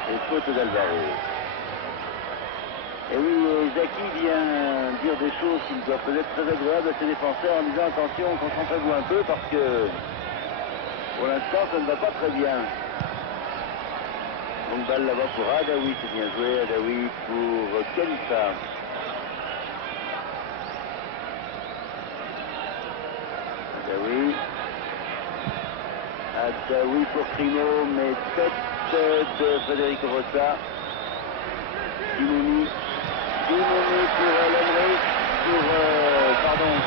Et faute d'Alvaro. Et oui, Zaki vient dire des choses qui doivent peut-être très agréables à ses défenseurs en disant attention, concentrez-vous un peu parce que pour l'instant ça ne va pas très bien. Donc balle là-bas pour Adaoui, c'est bien joué. Adaoui pour Khalifa. Adaoui. Adaoui pour Crimo, mais tête de Federico Rossa. Dimouni. Dimouni pour Lemry. Pour,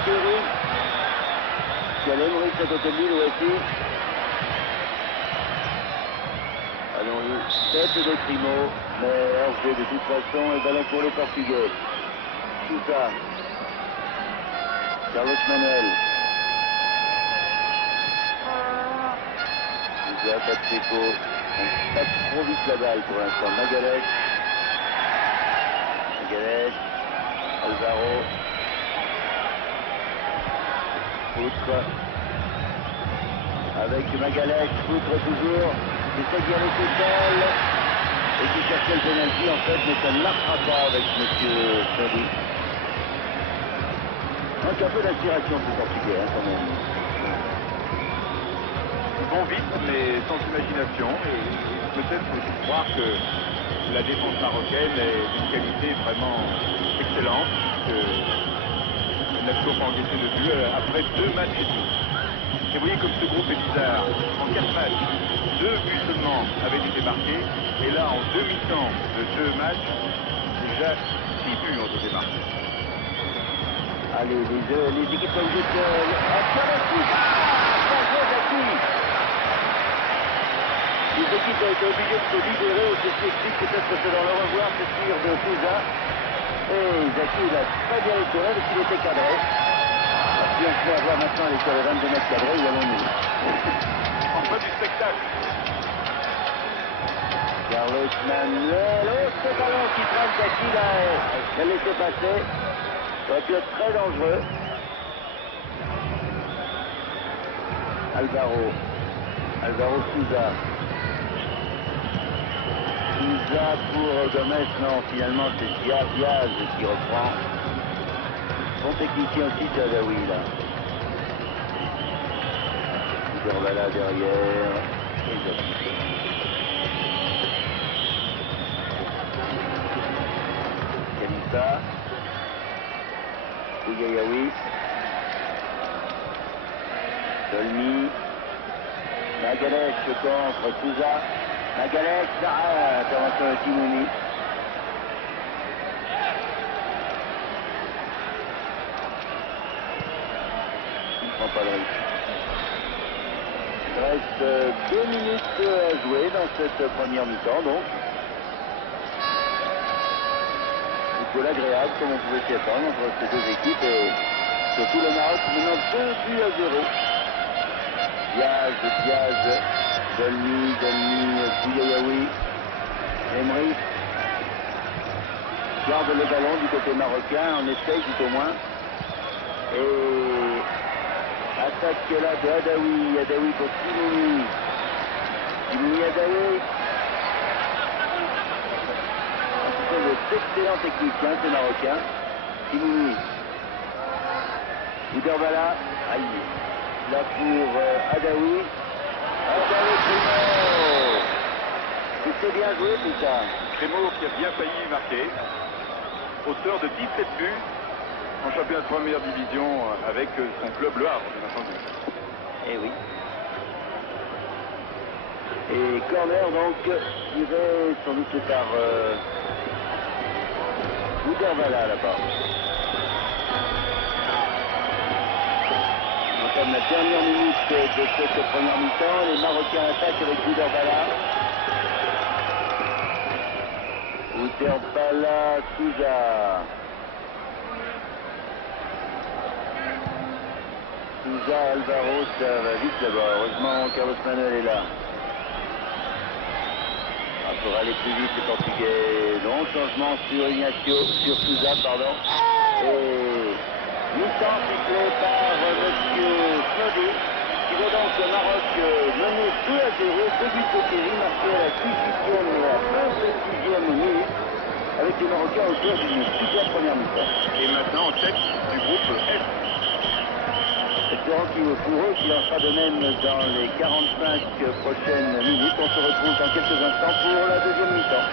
Kerry. Il y a Lemry à côté de lui, aussi. Allons-y, tête de Crimo, mais hors-jeu de toute façon, et ballon pour les Portugais. Tout ça. Carlos Manuel. Déjà, Pacheco. On passe trop vite la balle pour l'instant. Magalhaes. Magalhaes. Alvaro. Foutre. Avec Magalhaes. Foutre toujours. Il essaie d'y aller tout seul. Et qui cherchait le penalty en fait, mais ça ne marchera pas avec M. Sadi. Donc un peu d'inspiration pour les Portugais, quand même. Ils vont vite, mais sans imagination. Et peut-être faut croire que la défense marocaine est d'une qualité vraiment excellente. Elle n'a toujours pas encaissé de but après 2 matchs et demi. Et vous voyez comme ce groupe est bizarre. En 4 matchs, 2 buts seulement avaient été marqués. Et là, en demi-temps de 2 matchs, déjà 6 buts ont été marqués. Allez, les équipes ont juste... Les équipes ont été obligées de se libérer, et c'est ce qui explique peut-être que c'est dans le revoir, c'est sûr, de Souza. Et Zaki, il a très bien éclairé parce qu'il était cadré. Si on se met à voir maintenant les 22 mètres cadrés, où allons-nous? Enfin du spectacle. Carlos Manuel, oh, ce ballon qui frappe Zaki, là, elle laissé passer. Ça aurait pu être très dangereux. Alvaro Souza. Souza pour Gomez, non, finalement c'est Diaz qui reprend. Bon technicien aussi, c'est Adaoui, là. Derbala derrière. Et Zaki. Khalifa. Bougayaoui. Dolmy. Magalhaes contre Souza. Magalhaes, intervention de Timouni. Il ne prend pas le risque. Il reste 2 minutes à jouer dans cette première mi-temps, donc. Football agréable, comme on pouvait s'y attendre entre ces deux équipes, et surtout le Maroc menant 2 buts à 0. Diaz, Dolmy, Bougayaoui, Lemry garde le ballon du côté marocain, on essaye tout au moins. Et attaque là de Adaoui pour Timouni. Adaoui. Ce sont d'excellents techniciens, ces Marocains. Timouni. Derbala, aïe. Là pour Adaoui. Crimo. C'était bien joué tout ça. Crimo qui a bien failli marquer. Auteur de 17 buts en championnat de première division avec son club Le Havre, bien entendu. Eh oui. Et corner donc tiré sans doute par Derbala là-bas. Comme la dernière minute de cette première mi-temps, les Marocains attaquent avec Derbala. Derbala, Souza. Souza, Alvaro, ça va vite là-bas. Heureusement, Carlos Manuel est là. Il faudra aller plus vite, les Portugais. Donc, changement sur Ignacio, sur Souza, pardon. Et mi-temps sifflé par M. Snoddy, qui va donc le Maroc mener 2 à 0, 2 buts de Kerry, marqué à la 18e et à la 26e minute, avec les Marocains au cœur d'une super première mi-temps. Et maintenant en tête du groupe F. espérons pour eux qu'il en sera de même dans les 45 prochaines minutes. On se retrouve dans quelques instants pour la deuxième mi-temps.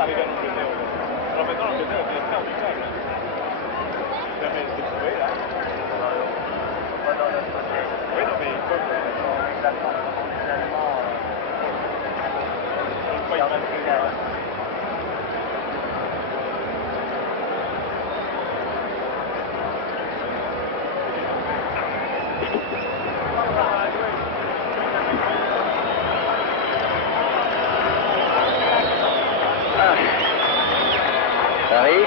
Arrivé à l'Angleterre. Alors maintenant, l'Angleterre est très handicapable. Jamais été trouvé, là. Pas dans notre côté. Oui, non, mais ils peuvent. Exactement. Finalement. Pas Paris.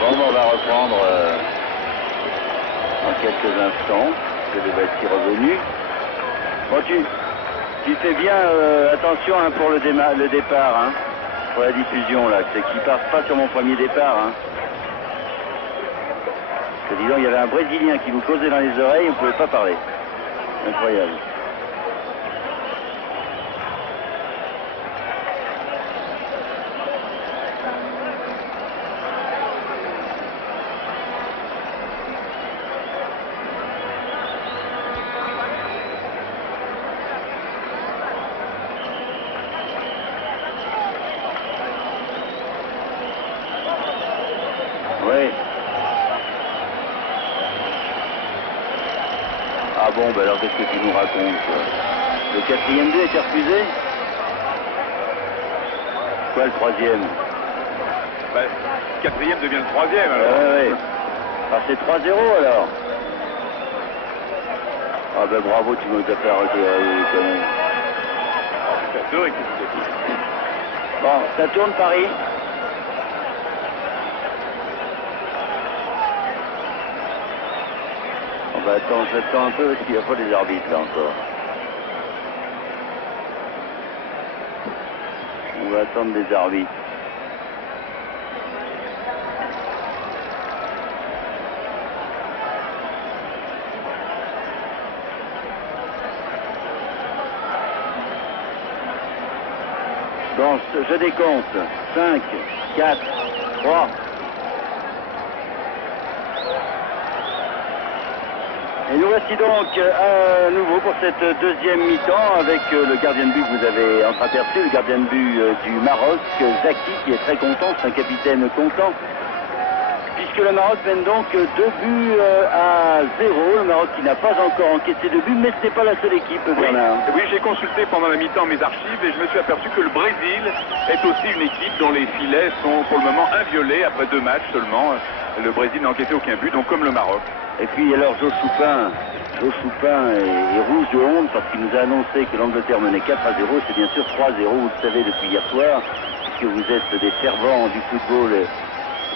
Bon, on va reprendre en quelques instants. Je devais être revenu. Bon, tu fais bien attention hein, pour le départ, hein, pour la diffusion là. C'est qu'ils partent pas sur mon premier départ. Hein. Parce que disons, il y avait un Brésilien qui vous causait dans les oreilles, on ne pouvait pas parler. Incroyable. Oui. Ah bon, ben alors qu'est-ce que tu nous racontes quoi? Le 4e but a été refusé? Quoi le 3e? Bah, 4e devient le 3e alors. Ouais. Ah c'est 3-0 alors. Ah ben bravo, tu m'as fait arrêter les canons. C'est 2 rectificatifs. Bon, ça tourne Paris. Bah attends, j'attends un peu parce qu'il n'y a pas des arbitres là encore. On va attendre des arbitres. Bon, je décompte. 5, 4, 3. Et nous voici donc à nouveau pour cette deuxième mi-temps avec le gardien de but que vous avez entreaperçu, le gardien de but du Maroc, Zaki, qui est très content, c'est un capitaine content, puisque le Maroc mène donc 2 buts à 0. Le Maroc qui n'a pas encore encaissé de but, mais ce n'est pas la seule équipe, Bernard. Oui, j'ai consulté pendant la mi-temps mes archives et je me suis aperçu que le Brésil est aussi une équipe dont les filets sont pour le moment inviolés après 2 matchs seulement. Le Brésil n'a encaissé aucun but, donc comme le Maroc. Et puis alors Joe Choupin est rouge de honte parce qu'il nous a annoncé que l'Angleterre menait 4-0, c'est bien sûr 3-0, vous le savez depuis hier soir, puisque vous êtes des fervents du football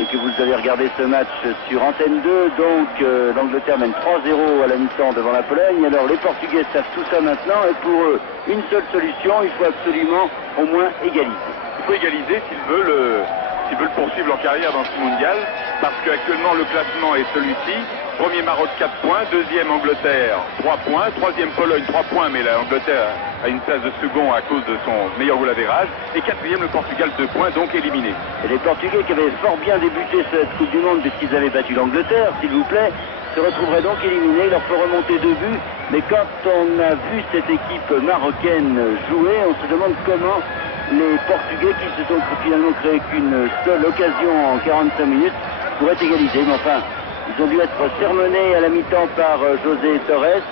et que vous avez regardé ce match sur Antenne 2, donc l'Angleterre mène 3-0 à la mi-temps devant la Pologne. Alors les Portugais savent tout ça maintenant et pour eux, une seule solution, il faut absolument au moins égaliser. Il faut égaliser s'ils veulent poursuivre leur carrière dans ce mondial, parce qu'actuellement le classement est celui-ci. Premier Maroc 4 points, deuxième Angleterre 3 points, troisième Pologne 3 points, mais l'Angleterre a une place de second à cause de son meilleur goal average, et quatrième le Portugal 2 points, donc éliminé. Et les Portugais qui avaient fort bien débuté cette Coupe du Monde puisqu'ils avaient battu l'Angleterre, s'il vous plaît, se retrouveraient donc éliminés, il leur faut remonter 2 buts, mais quand on a vu cette équipe marocaine jouer, on se demande comment les Portugais qui se sont finalement créés qu'une seule occasion en 45 minutes pourraient égaliser, mais enfin, ils ont dû être sermonnés à la mi-temps par José Torres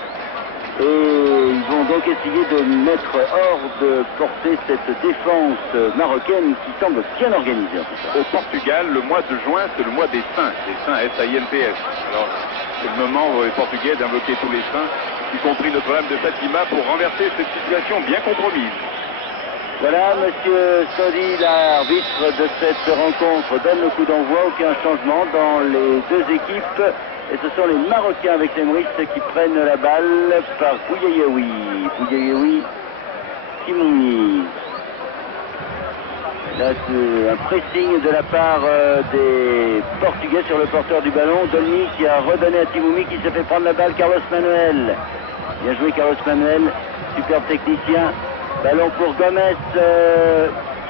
et ils vont donc essayer de mettre hors de portée cette défense marocaine qui semble bien organisée. Au Portugal, le mois de juin, c'est le mois des saints, S-A-I-N-T-S. Alors, c'est le moment pour les Portugais d'invoquer tous les saints, y compris Notre-Dame de Fatima, pour renverser cette situation bien compromise. Voilà, monsieur Sodi, l'arbitre de cette rencontre, donne le coup d'envoi. Aucun changement dans les deux équipes. Et ce sont les Marocains avec les Mristes qui prennent la balle par Bouyayaoui. Bouyayaoui, Timoumi. Là, c'est un pressing de la part des Portugais sur le porteur du ballon. Dolny qui a redonné à Timoumi qui s'est fait prendre la balle. Carlos Manuel. Bien joué Carlos Manuel, superbe technicien. Ballon pour Gomez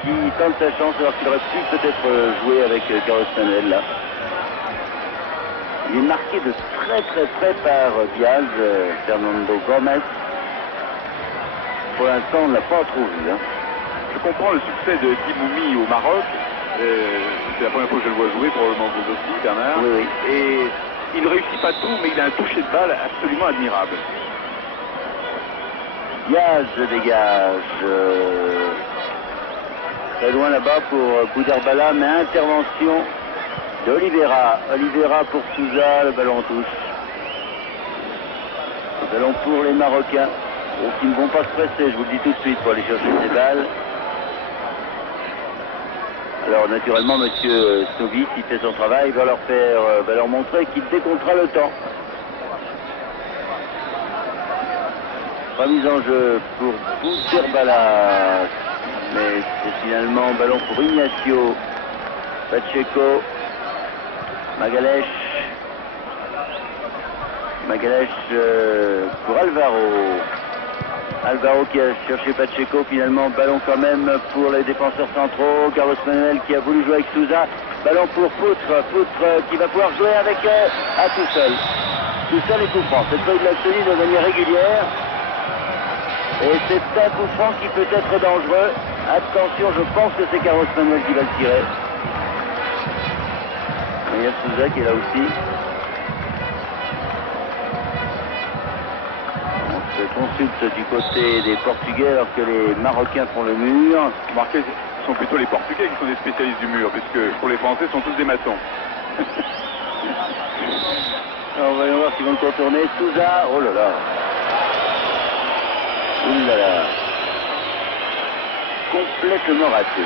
qui tente sa chance alors qu'il aurait pu peut-être jouer avec Carlos Manuel là. Il est marqué de très très près par Diaz, Fernando Gomez. Pour l'instant on ne l'a pas trop vu. Hein. Je comprends le succès de Timoumi au Maroc. C'est la première fois que je le vois jouer, probablement vous aussi, Bernard. Oui, oui. Et il ne réussit pas tout, mais il a un toucher de balle absolument admirable. Diaz dégage. Très loin là-bas pour Boudherbala, mais intervention de Oliveira. Oliveira pour Souza, le ballon touche. Le ballon pour les Marocains. Qui ne vont pas se presser, je vous le dis tout de suite, pour aller chercher ces balles. Alors naturellement, monsieur Snovic, il fait son travail, il va leur montrer qu'il décomptera le temps. Remise en jeu pour Boudherbala, mais c'est finalement ballon pour Ignacio, Pacheco, Magalhães pour Alvaro qui a cherché Pacheco, finalement ballon quand même pour les défenseurs centraux. Carlos Manuel qui a voulu jouer avec Souza, ballon pour Poutre qui va pouvoir jouer avec tout seul et coup franc. Cette fois il l'a obtenu de manière régulière. Et c'est un coup franc qui peut être dangereux. Attention, je pense que c'est Carlos Manuel qui va le tirer. Il y a Souza qui est là aussi. On se consulte du côté des Portugais alors que les Marocains font le mur. Remarquez, ce sont plutôt les Portugais qui sont des spécialistes du mur, puisque pour les Français, ce sont tous des maçons. Alors voyons voir s'ils vont le contourner. Souza, oh là là. Oulala. Complètement raté.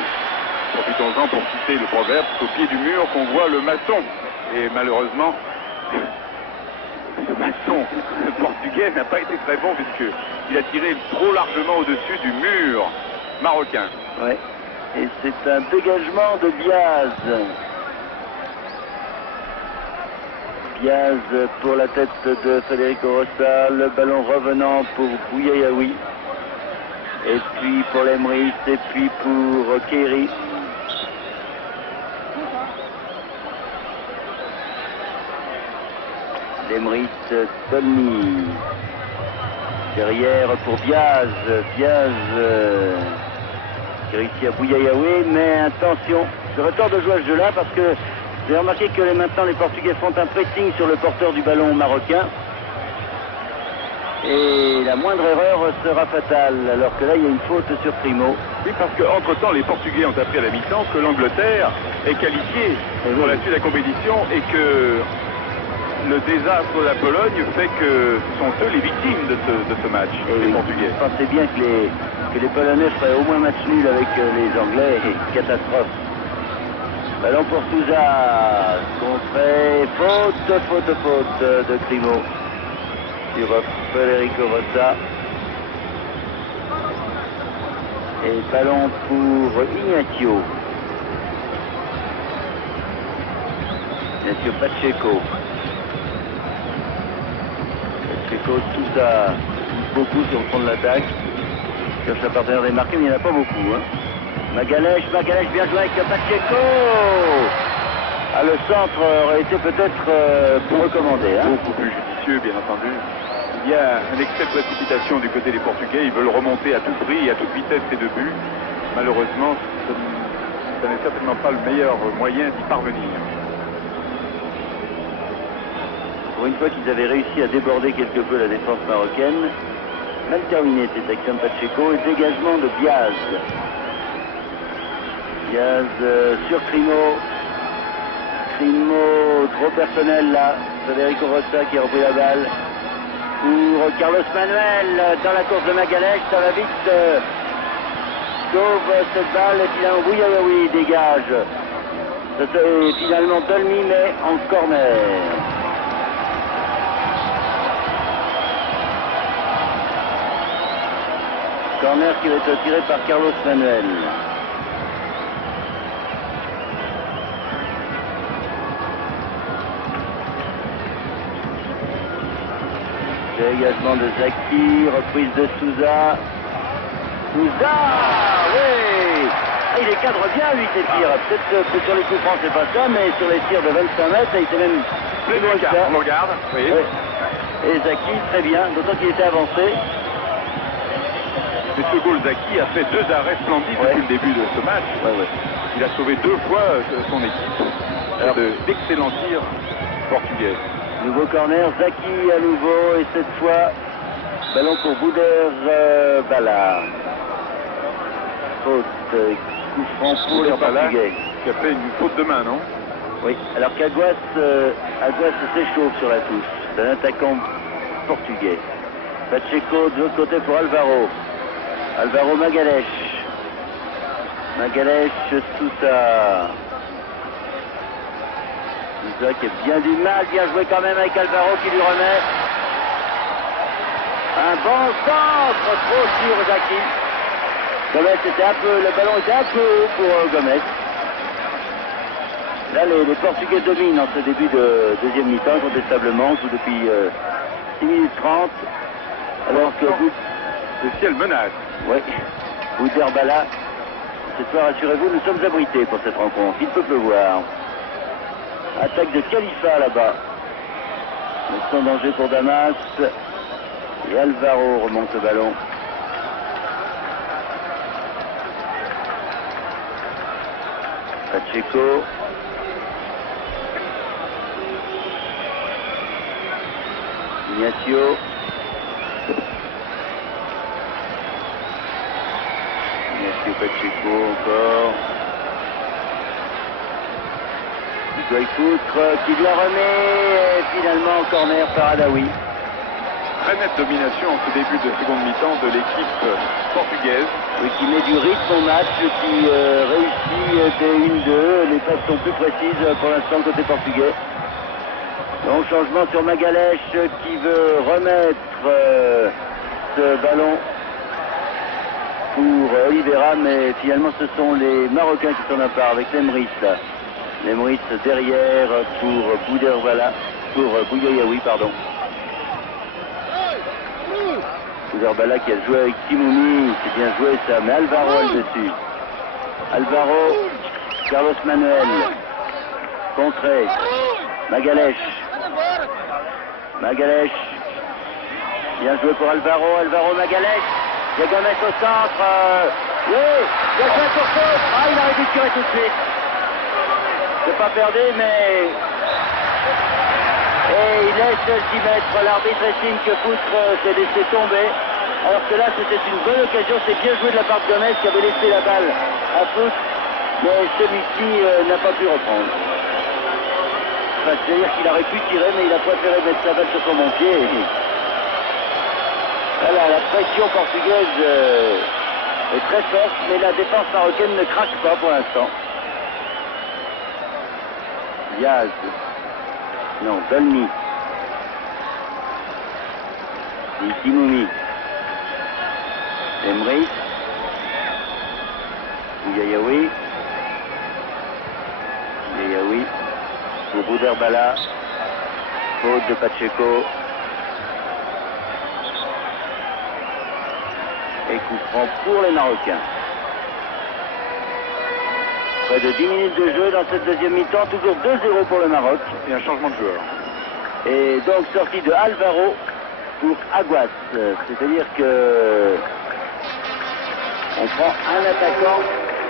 Profitons-en pour citer le proverbe, c'est au pied du mur qu'on voit le maçon. Et malheureusement, le maçon portugais n'a pas été très bon puisqu'il a tiré trop largement au-dessus du mur marocain. Ouais. Et c'est un dégagement de Diaz. Diaz pour la tête de Federico Rossa, le ballon revenant pour Bouyayaoui, et puis pour Lemris, et puis pour Kéry. Lemris, Dolny. Derrière pour Diaz qui réussit à Bouyayaoui, mais attention, je retente de jouer à ce jeu-là parce que vous avez remarqué que maintenant les Portugais font un pressing sur le porteur du ballon marocain. Et la moindre erreur sera fatale, alors que là il y a une faute sur Primo. Oui, parce qu'entre-temps, les Portugais ont appris à la mi-temps que l'Angleterre est qualifiée pour la suite de la compétition et que le désastre de la Pologne fait que ce sont eux les victimes de ce match, les Portugais. Je pensais bien que les Polonais feraient au moins match nul avec les Anglais, et catastrophe. Ballon pour Souza, contré, faute de Primo sur Federico Rossa. Et ballon pour Ignacio. Ignacio Pacheco. Souza beaucoup sur le front de l'attaque. Cherche un partenaire démarqué, mais il n'y en a pas beaucoup. Hein. Magalhães bien joué avec Pacheco. Ah, le centre aurait été peut-être plus recommandé. Hein. Beaucoup plus judicieux, bien entendu. Il y a un excès de précipitation du côté des Portugais. Ils veulent remonter à tout prix et à toute vitesse ces deux buts. Malheureusement, ce n'est certainement pas le meilleur moyen d'y parvenir. Pour une fois qu'ils avaient réussi à déborder quelque peu la défense marocaine, mal terminé cette action de Pacheco et dégagement de Diaz. Diaz sur Primo. Primo, trop personnel là. Federico Rossa qui a repris la balle. Pour Carlos Manuel dans la course de Magalhães, ça va vite sauve cette balle et finalement oui, dégage. C'était finalement Dolmy mais en corner. Corner qui va être tiré par Carlos Manuel. Dégagement de Zaki, reprise de Souza. Souza, oui. Il les cadre bien lui ces tirs. Peut-être que sur les coups francs c'est pas ça, mais sur les tirs de 25 mètres, il était même plus loin que ça. On le regarde, oui. Et Zaki, très bien, d'autant qu'il était avancé. M. Golzaki a fait 2 arrêts splendides depuis le début de ce match. Il a sauvé 2 fois son équipe. Alors, d'excellents tirs portugais. Nouveau corner, Zaki à nouveau, et cette fois, ballon pour Bouder-Bala. Faute, coup franc pour les Portugais. Qui a fait une faute de main, non? Oui, alors qu'Aguas s'échauffe sur la touche. C'est un attaquant portugais. Pacheco de l'autre côté pour Alvaro. Alvaro Magalhães. Magalhães, Sousa. Sousa qui a bien du mal, bien joué quand même avec Alvaro qui lui remet. Un bon centre, trop sur Zaki. Gomez le ballon était un peu haut pour Gomez. Là, les Portugais dominent en ce début de deuxième mi-temps, incontestablement, tout depuis 6 minutes 30. Alors que le ciel menace. Oui, Bouder-Bala. Cette fois, rassurez-vous, nous sommes abrités pour cette rencontre. Il peut pleuvoir. Attaque de Khalifa là-bas. Sans danger pour Damas. Et Alvaro remonte le ballon. Pacheco. Ignacio. Pacheco encore. Il doit y foutre, qui lui remet, et finalement corner par Adaoui. Très nette domination en ce début de seconde mi-temps de l'équipe portugaise. Oui, qui met du rythme au match, qui réussit des 1-2. Les passes sont plus précises pour l'instant côté portugais. Donc changement sur Magalhães qui veut remettre ce ballon pour Oliveira, mais finalement ce sont les Marocains qui s'en emparent avec Lemris là. Lemris derrière pour Bouder-Bala, pour Bouyayaoui, pardon. Bouder-Bala qui a joué avec Timoumi, c'est bien joué ça, mais Alvaro est dessus. Alvaro, Carlos Manuel, contré, Magalhães. Magalhães, bien joué pour Alvaro, Magalhães. Il y a Gomez au centre. Oui, il y a joué pour faute. Ah, il aurait dû tirer tout de suite. C'est pas perdu, mais... Et il laisse 10 mètres. L'arbitre estime que Poutre s'est laissé tomber. Alors que là, c'était une bonne occasion. C'est bien joué de la part de Gomez qui avait laissé la balle à Poutre. Mais celui-ci n'a pas pu reprendre. Enfin, c'est-à-dire qu'il aurait pu tirer, mais il a préféré mettre sa balle sur son bon pied. Voilà, la pression portugaise est très forte, mais la défense marocaine ne craque pas pour l'instant. Diaz. Non, Dolmy. Timoumi. Emrich. Bouyayaoui. Pour Bouder-Bala. Faute de Pacheco. Et coup franc pour les Marocains. Près de 10 minutes de jeu dans cette deuxième mi-temps, toujours 2-0 pour le Maroc. Et un changement de joueur. Et donc sortie de Alvaro pour Aguas. C'est-à-dire que on prend un attaquant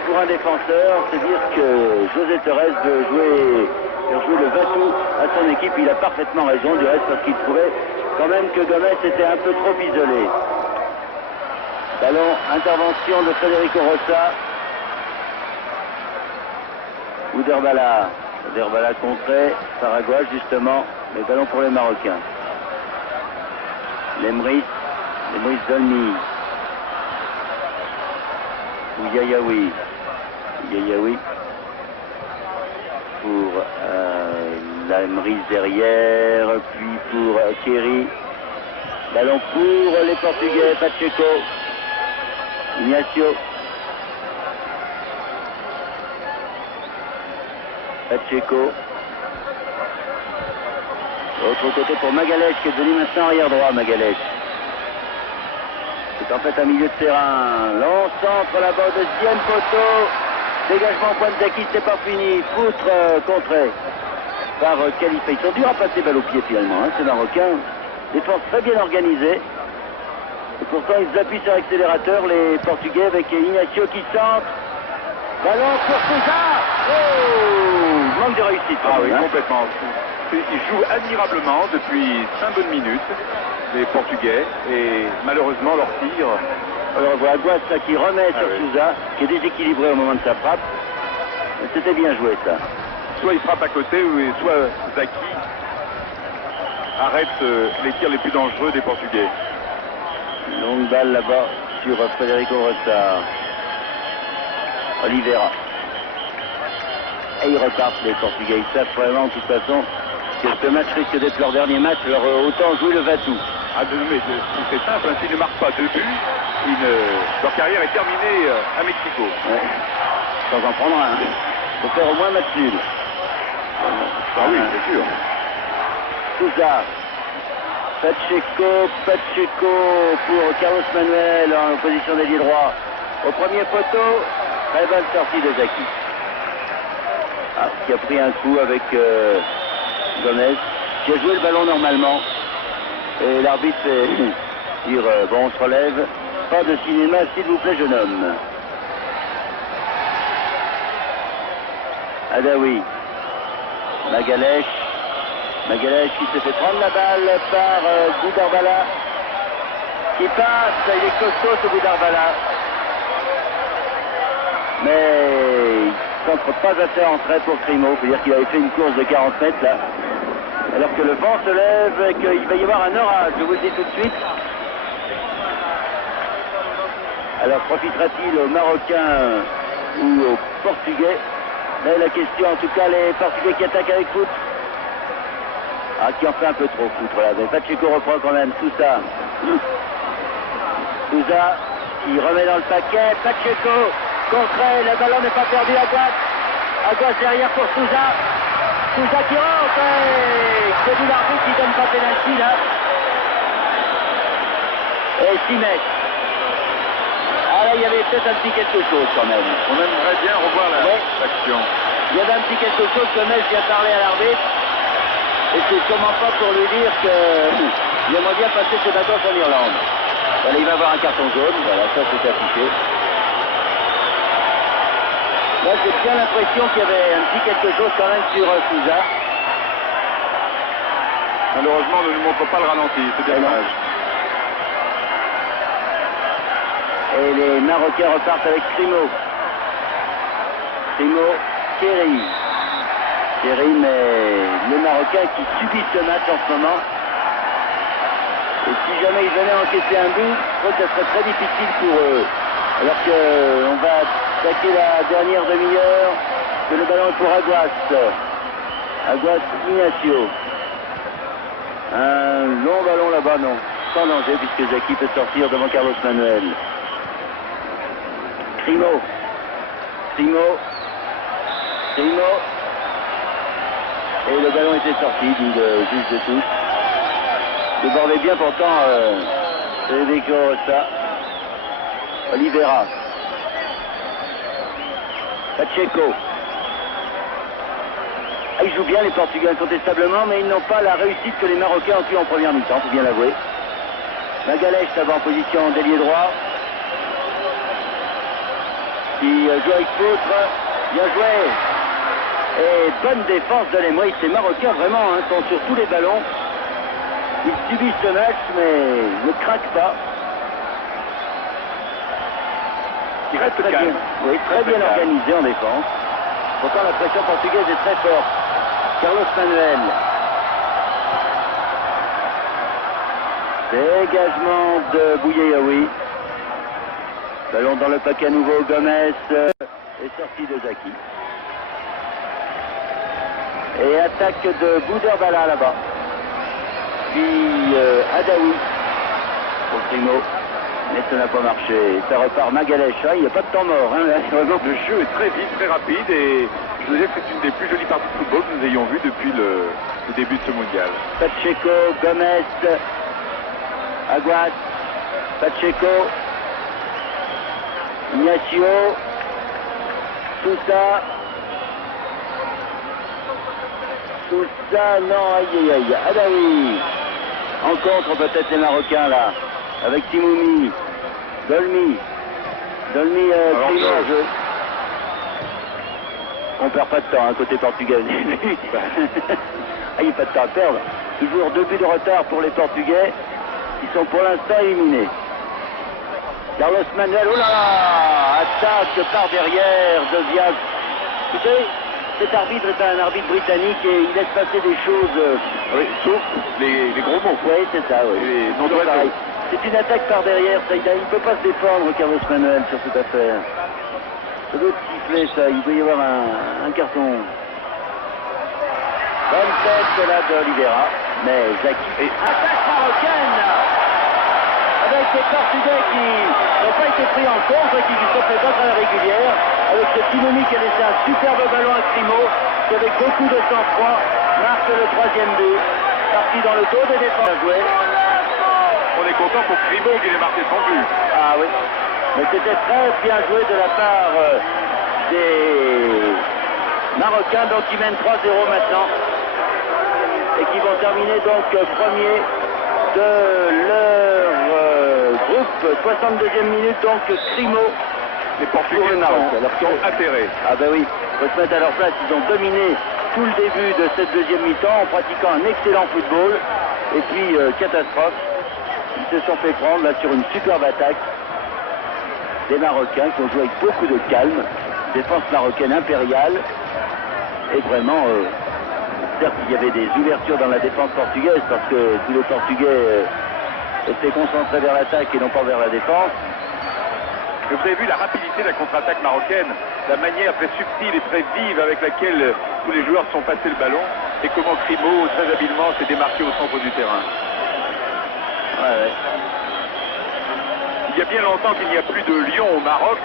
pour un défenseur. C'est-à-dire que José Torres veut jouer le Vatou à son équipe. Il a parfaitement raison du reste parce qu'il trouvait quand même que Gomez était un peu trop isolé. Ballon, intervention de Federico Rossa. Bouder-Bala contré par Aguas justement. Les ballons pour les Marocains. Lemris Dolmy. Yayaoui. Yayaoui pour la Mise derrière, puis pour Kerry. Ballon pour les Portugais, Pacheco. Ignacio. Pacheco. Autre côté pour Magalhães qui est devenu maintenant arrière droit, Magalhães. C'est en fait un milieu de terrain. Long centre là-bas au deuxième poteau. Dégagement point de Zaki, c'est pas fini. Poutre contré par Khalifa. Ils sont durs à passer balle au pied finalement, hein, ces Marocains. Défense très bien organisée. Et pourtant ils appuient sur l'accélérateur, les Portugais, avec Ignacio qui centre. Ballon pour César. Oh, manque de réussite. Ah oui, complètement. Ils jouent admirablement depuis 5 bonnes minutes, les Portugais, et malheureusement leur tir. Alors on voit Aguas qui remet sur Sousa, qui est déséquilibré au moment de sa frappe. C'était bien joué ça. Soit il frappe à côté, soit Zaki arrête les tirs les plus dangereux des Portugais. Longue balle là-bas sur Federico Rossard. Oliveira. Et ils repartent les Portugais. Ils savent vraiment de toute façon que ce match risque d'être leur dernier match. Alors autant jouer le va-tout. Ah, mais c'est simple, hein, s'ils ne marquent pas 2 buts, leur carrière est terminée à Mexico. Ouais. Sans en prendre un. Il faut faire au moins un match nul. Ah oui, c'est sûr. Sousa. Pacheco pour Carlos Manuel en position d'ailier droit. Au premier poteau, très bonne sortie de Zaki. Ah, qui a pris un coup avec Gomez, qui a joué le ballon normalement. Et l'arbitre fait dire bon, on se relève. Pas de cinéma, s'il vous plaît, jeune homme. Adaoui. Magalhães qui se fait prendre la balle par Boudarbala. Qui passe, il est costaud ce Boudarbala. Mais il ne centre pas assez en trait pour Crimo. Il faut dire qu'il avait fait une course de 40 mètres là. Alors que le vent se lève et qu'il va y avoir un orage, je vous le dis tout de suite. Alors profitera-t-il aux Marocains ou aux Portugais? Mais la question, en tout cas, les Portugais qui attaquent avec foot. Ah, qui en fait un peu trop foutre là. Mais Pacheco reprend quand même Sousa. Sousa qui remet dans le paquet. Pacheco contré, le ballon n'est pas perdu à droite. À gauche derrière pour Sousa. Sousa qui rentre. C'est du l'arbitre qui donne pas pénalty là. Et 6 mètres. Ah là, il y avait peut-être un petit quelque chose quand même. On aimerait bien revoir l'action. Il y avait un petit quelque chose que Metz vient parler à l'arbitre. Et c'est sûrement pas pour lui dire qu'il aimerait bien passer ses vacances en Irlande. Voilà, il va avoir un carton jaune. Voilà, ça c'est affiché. Là, j'ai bien l'impression qu'il y avait un petit quelque chose quand même sur Sousa. Malheureusement, on ne nous montre pas le ralenti. C'est bien dommage. Et les Marocains repartent avec Crimo. Kerry, mais les Marocains qui subissent ce match en ce moment. Et si jamais ils venaient encaisser un but, je crois que ça serait très difficile pour eux. Alors qu'on va attaquer la dernière demi-heure, que le ballon est pour Aguas. Aguas Ignacio. Un long ballon là-bas, non. Sans danger, puisque Zaki peut sortir devant Carlos Manuel. Crimo. Et le ballon était sorti d'une juste de touche. Débordait bien pourtant Federico Rossa. Oliveira. Pacheco. Ah, ils jouent bien les Portugais incontestablement, mais ils n'ont pas la réussite que les Marocains ont eu en première mi-temps, faut bien l'avouer. Magalhães ça va en position d'ailier droit. Qui joue avec Poutre. Bien joué. Et bonne défense de l'Emery. Ces Marocains vraiment sont sur tous les ballons. Ils subissent ce match mais ne craquent pas. Il reste très calme. Bien, oui, très bien organisé en défense. Pourtant la pression portugaise est très forte. Carlos Manuel. Dégagement de Bouyaoui. Ballon dans le paquet à nouveau, Gomez est sorti de Zaki. Et attaque de Bouderbala là-bas. Puis Adaoui pour Primo. Mais ça n'a pas marché. Ça repart Magalhães. Il n'y a pas de temps mort. Hein, là, vraiment, le jeu est très vite, très rapide et je vous disais que c'est une des plus jolies parties de football que nous ayons vues depuis le début de ce mondial. Pacheco, Gomez, Aguas, Pacheco, Ignacio, Sousa, non, aïe aïe aïe, Adaoui. En contre peut-être les Marocains là, avec Timoumi, Dolmi, Primo en jeu. On perd pas de temps, hein, côté portugais. Il n'y a pas de temps à perdre. Toujours 2 buts de retard pour les Portugais, qui sont pour l'instant éliminés. Carlos Manuel, oh là là, attaque par derrière de Diaz. Écoutez, cet arbitre est un arbitre britannique et il laisse passer des choses. Oui, sauf les gros mots. Oui, c'est ça, oui. C'est une attaque par derrière, ça, il ne peut pas se défendre, Carlos Manuel, sur cette affaire. Ça doit siffler, ça, il doit y avoir un carton. Bonne tête là d'Oliveira, mais Zaki. Et attaque marocaine avec les Portugais qui n'ont pas été pris en compte, qui se sont fait battre à la régulière, avec ce Timoumi qui a laissé un superbe ballon à Primo, qui avec beaucoup de sang-froid marque le 3e but, parti dans le dos des défenses à jouer. On est content pour Primo qu'il ait marqué son but. Ah oui, mais c'était très bien joué de la part des Marocains, donc qui mènent 3-0 maintenant, et qui vont terminer donc premier de leur groupe, 62e minute, donc Primo. Les Portugais sont atterrés. Ah ben oui, il faut se mettre à leur place, ils ont dominé tout le début de cette deuxième mi-temps en pratiquant un excellent football, et puis catastrophe, ils se sont fait prendre là sur une superbe attaque des Marocains qui ont joué avec beaucoup de calme, défense marocaine impériale, et vraiment, certes il y avait des ouvertures dans la défense portugaise parce que tous les Portugais étaient concentrés vers l'attaque et non pas vers la défense. Vous avez vu la rapidité de la contre-attaque marocaine, la manière très subtile et très vive avec laquelle tous les joueurs sont passés le ballon, et comment Primo très habilement s'est démarqué au centre du terrain. Ouais. Il y a bien longtemps qu'il n'y a plus de lions au Maroc,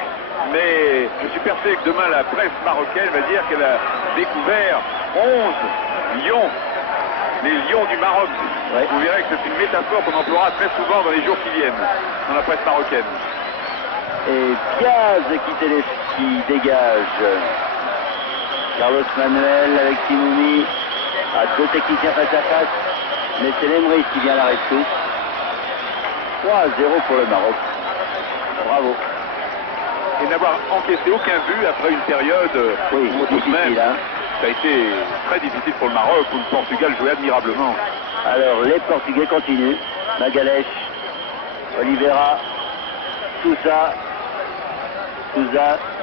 mais je suis persuadé que demain la presse marocaine va dire qu'elle a découvert 11 lions, les lions du Maroc. Ouais. Vous verrez que c'est une métaphore qu'on emploiera très souvent dans les jours qui viennent, dans la presse marocaine. Et Diaz qui dégage. Carlos Manuel avec Timoumi. Deux techniciens face à face. Mais c'est Lemri qui vient à la rescousse. 3-0 pour le Maroc. Bravo. Et n'avoir encaissé aucun but après une période oui, où tout de même, hein. Ça a été très difficile pour le Maroc, où le Portugal jouait admirablement. Alors les Portugais continuent. Magalhães, Oliveira, Sousa,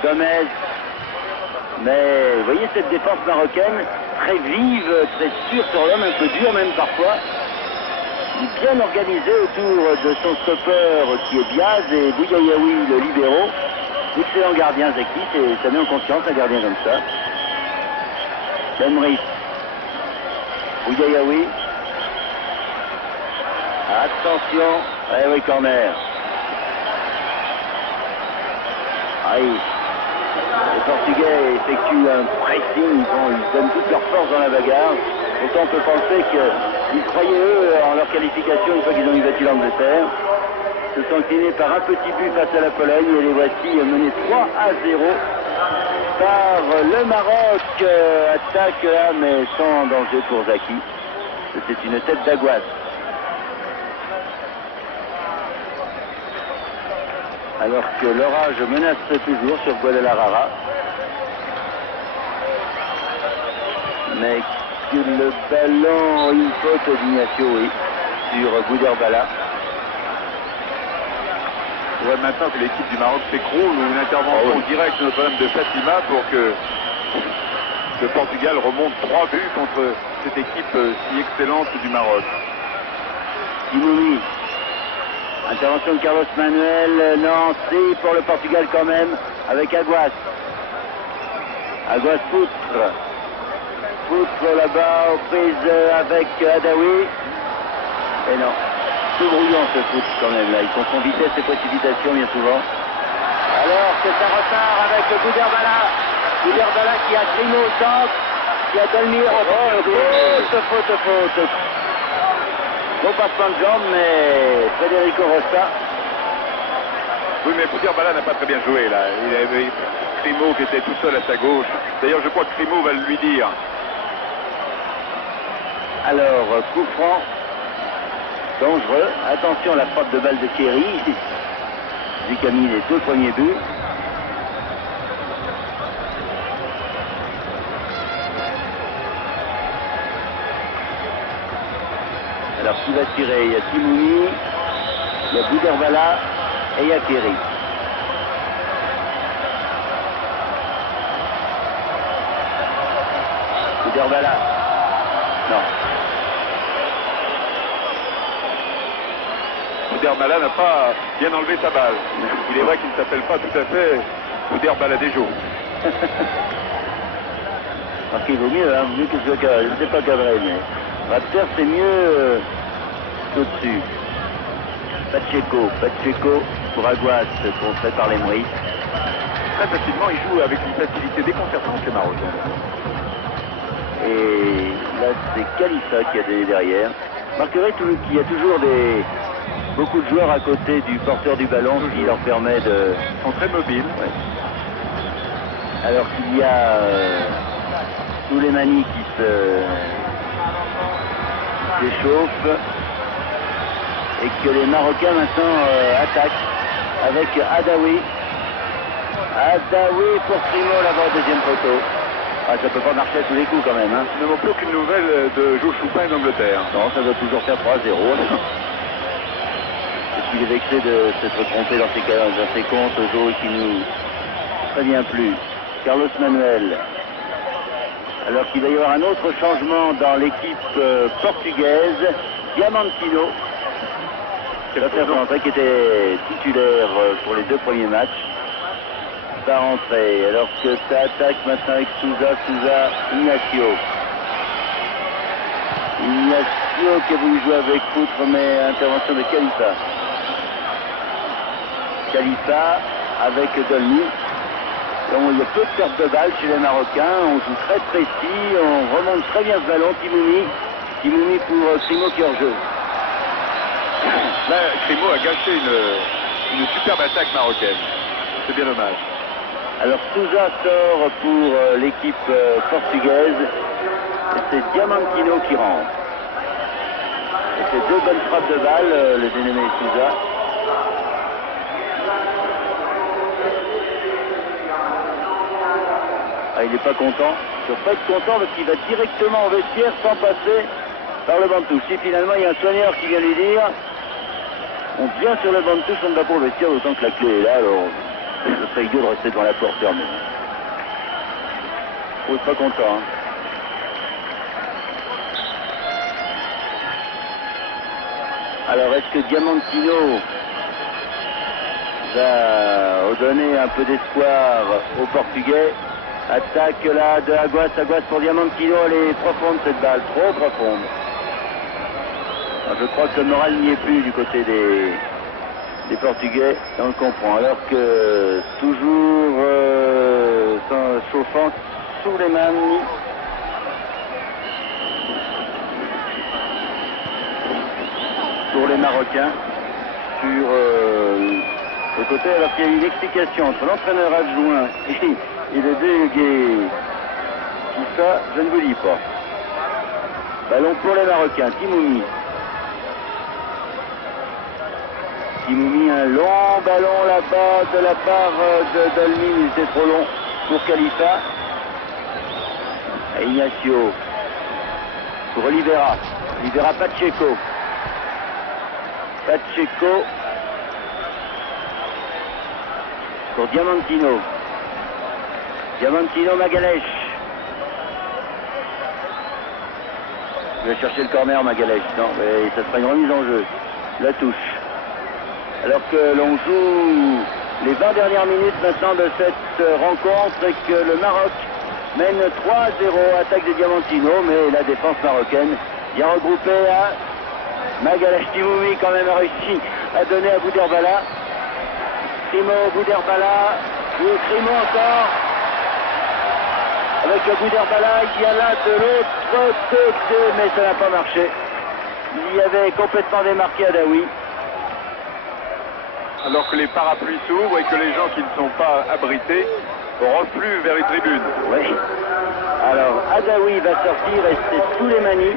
Gomez. Mais vous voyez cette défense marocaine, très vive, très sûre sur l'homme, un peu dure même parfois. Bien organisé autour de son stopper qui est Diaz et Bouyayaoui, le libéraux. Excellent gardien Zaki, ça met en confiance un gardien comme ça. Lemri, Bouyayaoui. Attention, eh oui, corner. Aïe. Les Portugais effectuent un pressing, ils donnent toute leur force dans la bagarre. Autant on peut penser qu'ils croyaient eux en leur qualification une fois qu'ils ont eu battu l'Angleterre. Se sont inclinés par un petit but face à la Pologne et les voici menés 3-0 par le Maroc. Attaque là, mais sans danger pour Zaki. C'est une tête d'Aguas. Alors que l'orage menace toujours sur Guadalajara. Mais que le ballon, une faute d'Ignacio, oui, sur Bouderbala. On voit maintenant que l'équipe du Maroc s'écroule, une intervention directe de Notre-Dame de Fatima pour que le Portugal remonte 3 buts contre cette équipe si excellente du Maroc. Timoumi. Intervention de Carlos Manuel, non, c'est pour le Portugal quand même, avec Aguas. Aguas Poutre. Poutre là-bas, aux prises avec Adaoui. Et non, tout brouillant ce Poutre quand même là, ils confondent vitesse et précipitation bien souvent. Alors que ça repart avec Gouderbala. Gouderbala qui a Grimaud au centre, qui a Dolmy en faute. Bon passement de jambe, mais Federico Rocha. Oui, mais Gouderbala n'a pas très bien joué là. Il avait Grimaud qui était tout seul à sa gauche. D'ailleurs, je crois que Grimaud va le lui dire. Alors, coup franc, dangereux. Attention à la frappe de balle de Kerry, vu qu'il a mis les 2 premiers buts. Alors, qui va tirer? Il y a Timouni, il y a Gouderbala et il y a Kerry. Gouderbala. Non. Gouderbala n'a pas bien enlevé sa balle. Il est vrai qu'il ne s'appelle pas tout à fait Gouderbala des jours. Parce qu'il vaut mieux, hein, mieux que ce cadré. Je ne sais pas cadré, mais Raptor c'est mieux au-dessus. Pacheco pour Aguas, fait par les Moïse. Très facilement, il joue avec une facilité déconcertante, ces Marocains. Et là, c'est Khalifa qui a donné derrière. Marquerez qu'il y a toujours beaucoup de joueurs à côté du porteur du ballon qui leur permet de... Ils sont très mobiles. Ouais. Alors qu'il y a tous les manis qui s'échauffent et que les Marocains maintenant attaquent avec Adaoui. Adaoui pour Primo là-bas, deuxième poteau. Ah, ça peut pas marcher à tous les coups quand même. Hein. Nous n'avons plus aucune nouvelle de Joe Choupin d'Angleterre. Non, ça doit toujours faire 3-0. Est-ce qu'il est vexé de s'être trompé dans ses comptes, Joe, qui nous prévient plus. Carlos Manuel. Alors qu'il va y avoir un autre changement dans l'équipe portugaise. Diamantino. C'est la personne qui était titulaire pour les 2 premiers matchs. Va rentrer, alors que ça attaque maintenant avec Souza, Ignacio. Ignacio qui a voulu jouer avec Poutre, mais intervention de Khalifa. Khalifa avec Dolny. Donc il y a peu de perte de balles chez les Marocains, on joue très précis, on remonte très bien ce ballon, Timouni pour Crimo qui est hors jeu. Là, Crimo a gâché une superbe attaque marocaine. C'est bien dommage. Alors Souza sort pour l'équipe portugaise et c'est Diamantino qui rentre. Et c'est 2 bonnes frappes de balle, le dénommé Souza. Ah, il n'est pas content. Il ne doit pas être content parce qu'il va directement au vestiaire sans passer par le banc de touche. Si finalement il y a un soigneur qui vient lui dire on vient sur le banc de touche, on ne va pas au vestiaire, d'autant que la clé est là, alors ce serait idiot de rester devant la porte fermée. Il n'est pas content. Hein. Alors est-ce que Diamantino va redonner un peu d'espoir aux Portugais? Attaque là de Aguas pour Diamantino, elle est profonde cette balle, trop profonde. Alors, je crois que le moral n'y est plus du côté des Portugais, et on le comprend. Alors que toujours chauffant sous les mains pour les Marocains sur le côté, alors qu'il y a une explication entre l'entraîneur adjoint et le délégué. Tout ça, je ne vous dis pas. Ballon pour les Marocains, Timouni. Timouni, un long ballon là-bas de la part de Dolmy, il était trop long pour Khalifa. Et Ignacio pour Oliveira. Oliveira Pacheco. Pacheco pour Diamantino. Diamantino Magalhães. Il va chercher le corner Magalhães. Non, mais ça sera une remise en jeu. La touche. Alors que l'on joue les 20 dernières minutes maintenant de cette rencontre et que le Maroc mène 3-0, attaque des Diamantinos, mais la défense marocaine bien regroupée à Magalash Timoumi quand même a réussi à donner à Bouderbala. Crimo, Bouderbala, Crimo encore. Avec Bouderbala, il y a là de l'autre côté, mais ça n'a pas marché. Il y avait complètement démarqué Adaoui. Alors que les parapluies s'ouvrent et que les gens qui ne sont pas abrités refluent vers les tribunes. Oui. Alors Adaoui va sortir et c'est Souleymani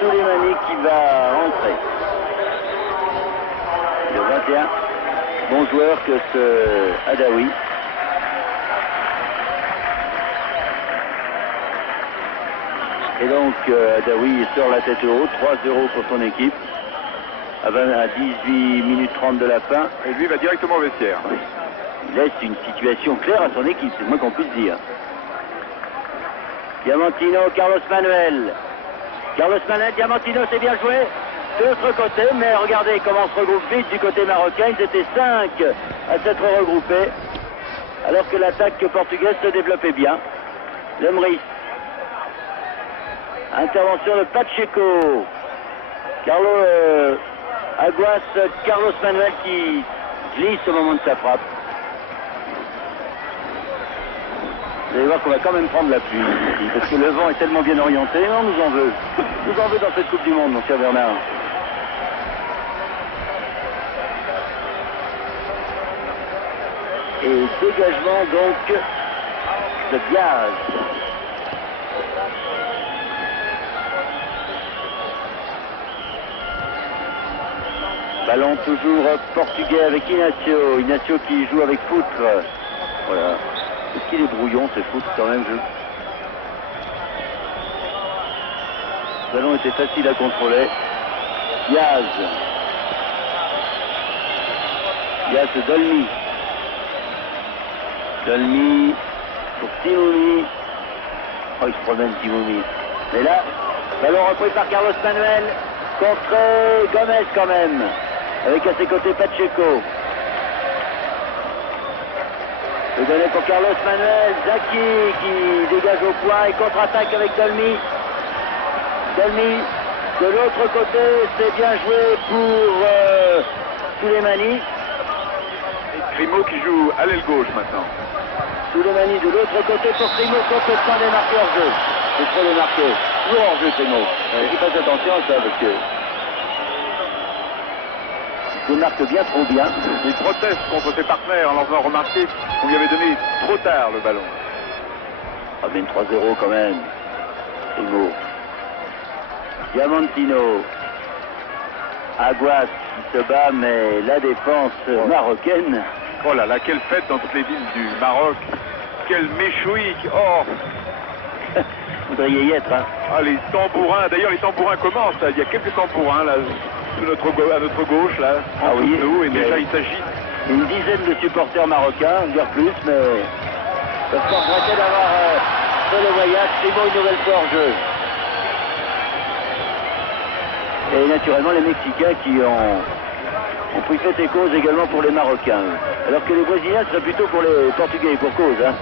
qui va rentrer. Le 21. Bon joueur que ce Adaoui. Et donc Adaoui sort la tête haute, 3-0 pour son équipe. À 18 minutes 30 de la fin. Et lui va directement au vestiaire. Oui. Il laisse une situation claire à son équipe, c'est le moins qu'on puisse dire. Diamantino, Carlos Manuel. Carlos Manuel, Diamantino, c'est bien joué. De l'autre côté, mais regardez comment se regroupe vite du côté marocain. Ils étaient 5 à s'être regroupés. Alors que l'attaque portugaise se développait bien. Lemris. Intervention de Pacheco. Aguas, Carlos Manuel qui glisse au moment de sa frappe. Vous allez voir qu'on va quand même prendre la pluie ici, parce que le vent est tellement bien orienté. Non, on nous en veut. Nous en veut dans cette Coupe du Monde, mon cher Bernard. Et dégagement donc de Diaz. Ballon toujours portugais avec Inacio. Inacio qui joue avec Foutre. Voilà. Est-ce qu'il est brouillon, c'est Foutre quand même. Le ballon était facile à contrôler. Diaz. Diaz Dolmi. Dolmi pour Timoumi. Oh, il se promène Timoumi. Mais là, ballon repris par Carlos Manuel. Contre Gomez quand même. Avec à ses côtés Pacheco. Le donné pour Carlos Manuel. Zaki qui dégage au point et contre-attaque avec Dolmi. Dolmi. De l'autre côté, c'est bien joué pour Souleymani. Et Crimo qui joue à l'aile gauche maintenant. Souleymani de l'autre côté pour Crimo, complètement démarqué hors jeu. C'est trop démarqué. Toujours hors jeu Crimo. Il fasse attention à ça parce que il démarque bien trop bien. Il proteste contre ses partenaires en leur faisant remarquer qu'on lui avait donné trop tard le ballon. Ah ben 3-0 quand même. Crimo. Diamantino. Aguas qui se bat, mais la défense marocaine. Oh là là, quelle fête dans toutes les villes du Maroc. Quel méchoui. Oh. Vous voudriez y être, hein. Ah, les tambourins. D'ailleurs, les tambourins commencent. Là. Il y a quelques tambourins là, à notre gauche, là, en dessous de nous. Et déjà, il s'agit. Une dizaine de supporters marocains, dire plus, mais ça se regrettait d'avoir fait le voyage. C'est bon, une nouvelle fois hors jeu. Et naturellement, les Mexicains qui ont pris fait et cause également pour les Marocains. Alors que les Brésiliens seraient plutôt pour les Portugais et pour cause. Hein.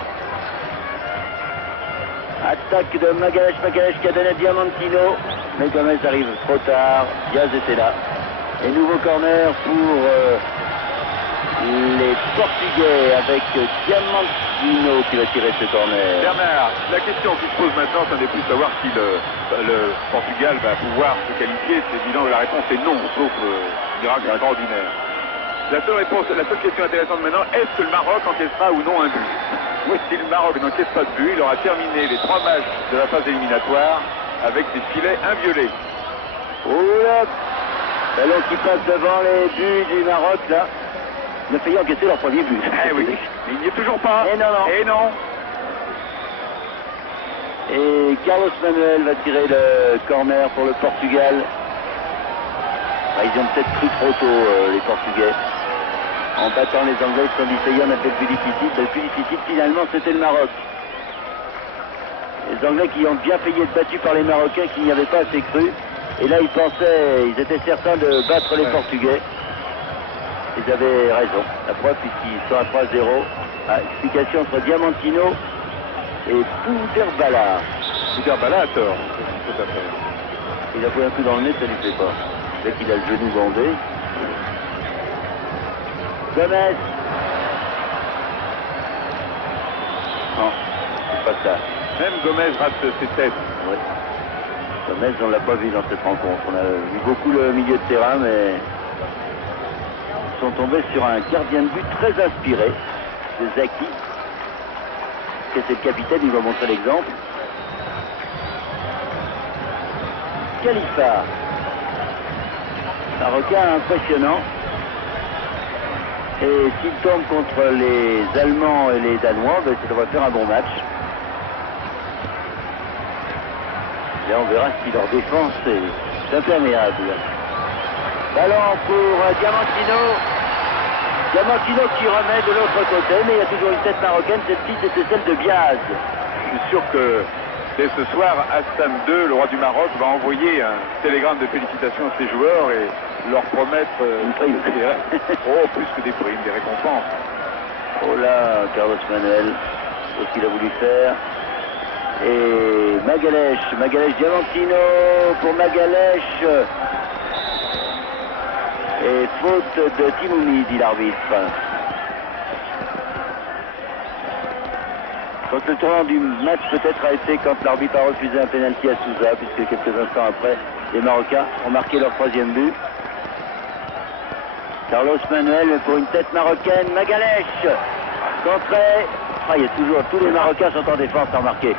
Attaque de Magalash qui a donné à Diamantino. Mais Gomez arrive trop tard. Diaz était là. Et nouveau corner pour les Portugais avec Diamantino qui va tirer ce corner. Bernard, la question qui se pose maintenant, ce n'est plus de savoir si le Portugal va pouvoir se qualifier. C'est évident que la réponse est non, sauf miracle extraordinaire. La seule question intéressante maintenant, est-ce que le Maroc encaissera ou non un but? Oui, si le Maroc n'encaisse pas de but, il aura terminé les 3 matchs de la phase éliminatoire avec des filets inviolés. Oula, ballon qui passe devant les buts du Maroc là. Il a failli encaisser leur premier but. Eh oui, mais il n'y est toujours pas. Et non, non. Et non. Et Carlos Manuel va tirer le corner pour le Portugal. Ah, ils ont peut-être cru trop tôt, les Portugais. En battant les Anglais, ils se sont dit, ça y est, on a fait le plus difficile. Le plus difficile, finalement, c'était le Maroc. Les Anglais qui ont bien failli être battus par les Marocains, qui n'y avaient pas assez cru. Et là, ils étaient certains de battre les Portugais. Ils avaient raison. La preuve, puisqu'ils sont à 3-0. Ah, explication entre Diamantino et Pouderbala. Pouderbala a tort. Tout à fait. Il a pris un coup dans le nez, ça lui plaît pas. Dès qu'il a le genou bandé. Gomez. Non, c'est pas ça. Même Gomez rate ses têtes. Ouais. Gomez, on l'a pas vu dans cette rencontre. On a vu beaucoup le milieu de terrain, mais ils sont tombés sur un gardien de but très inspiré, c'est Zaki. C'est le capitaine, il va montrer l'exemple. Khalifa. Marocain impressionnant. Et s'il tombe contre les Allemands et les Danois, ben, ça devrait faire un bon match. Là, on verra si leur défense est imperméable. Ballon pour Diamantino. Diamantino qui remet de l'autre côté, mais il y a toujours une tête marocaine. Celle-ci, c'était celle de Biaz. Je suis sûr que dès ce soir, Hassan II, le roi du Maroc, va envoyer un télégramme de félicitations à ses joueurs et leur promettre une prime. Plus que des primes, des récompenses. Oh là, Carlos Manuel, c'est ce qu'il a voulu faire. Et Magalhães Diamantino pour Magalhães. Et faute de Timoumi, dit l'arbitre. Donc le tournant du match peut-être a été quand l'arbitre a refusé un pénalty à Souza, puisque quelques instants après, les Marocains ont marqué leur troisième but. Carlos Manuel pour une tête marocaine, Magalhães. Contré. Ah, il y a toujours, tous les Marocains sont en défense à remarquer.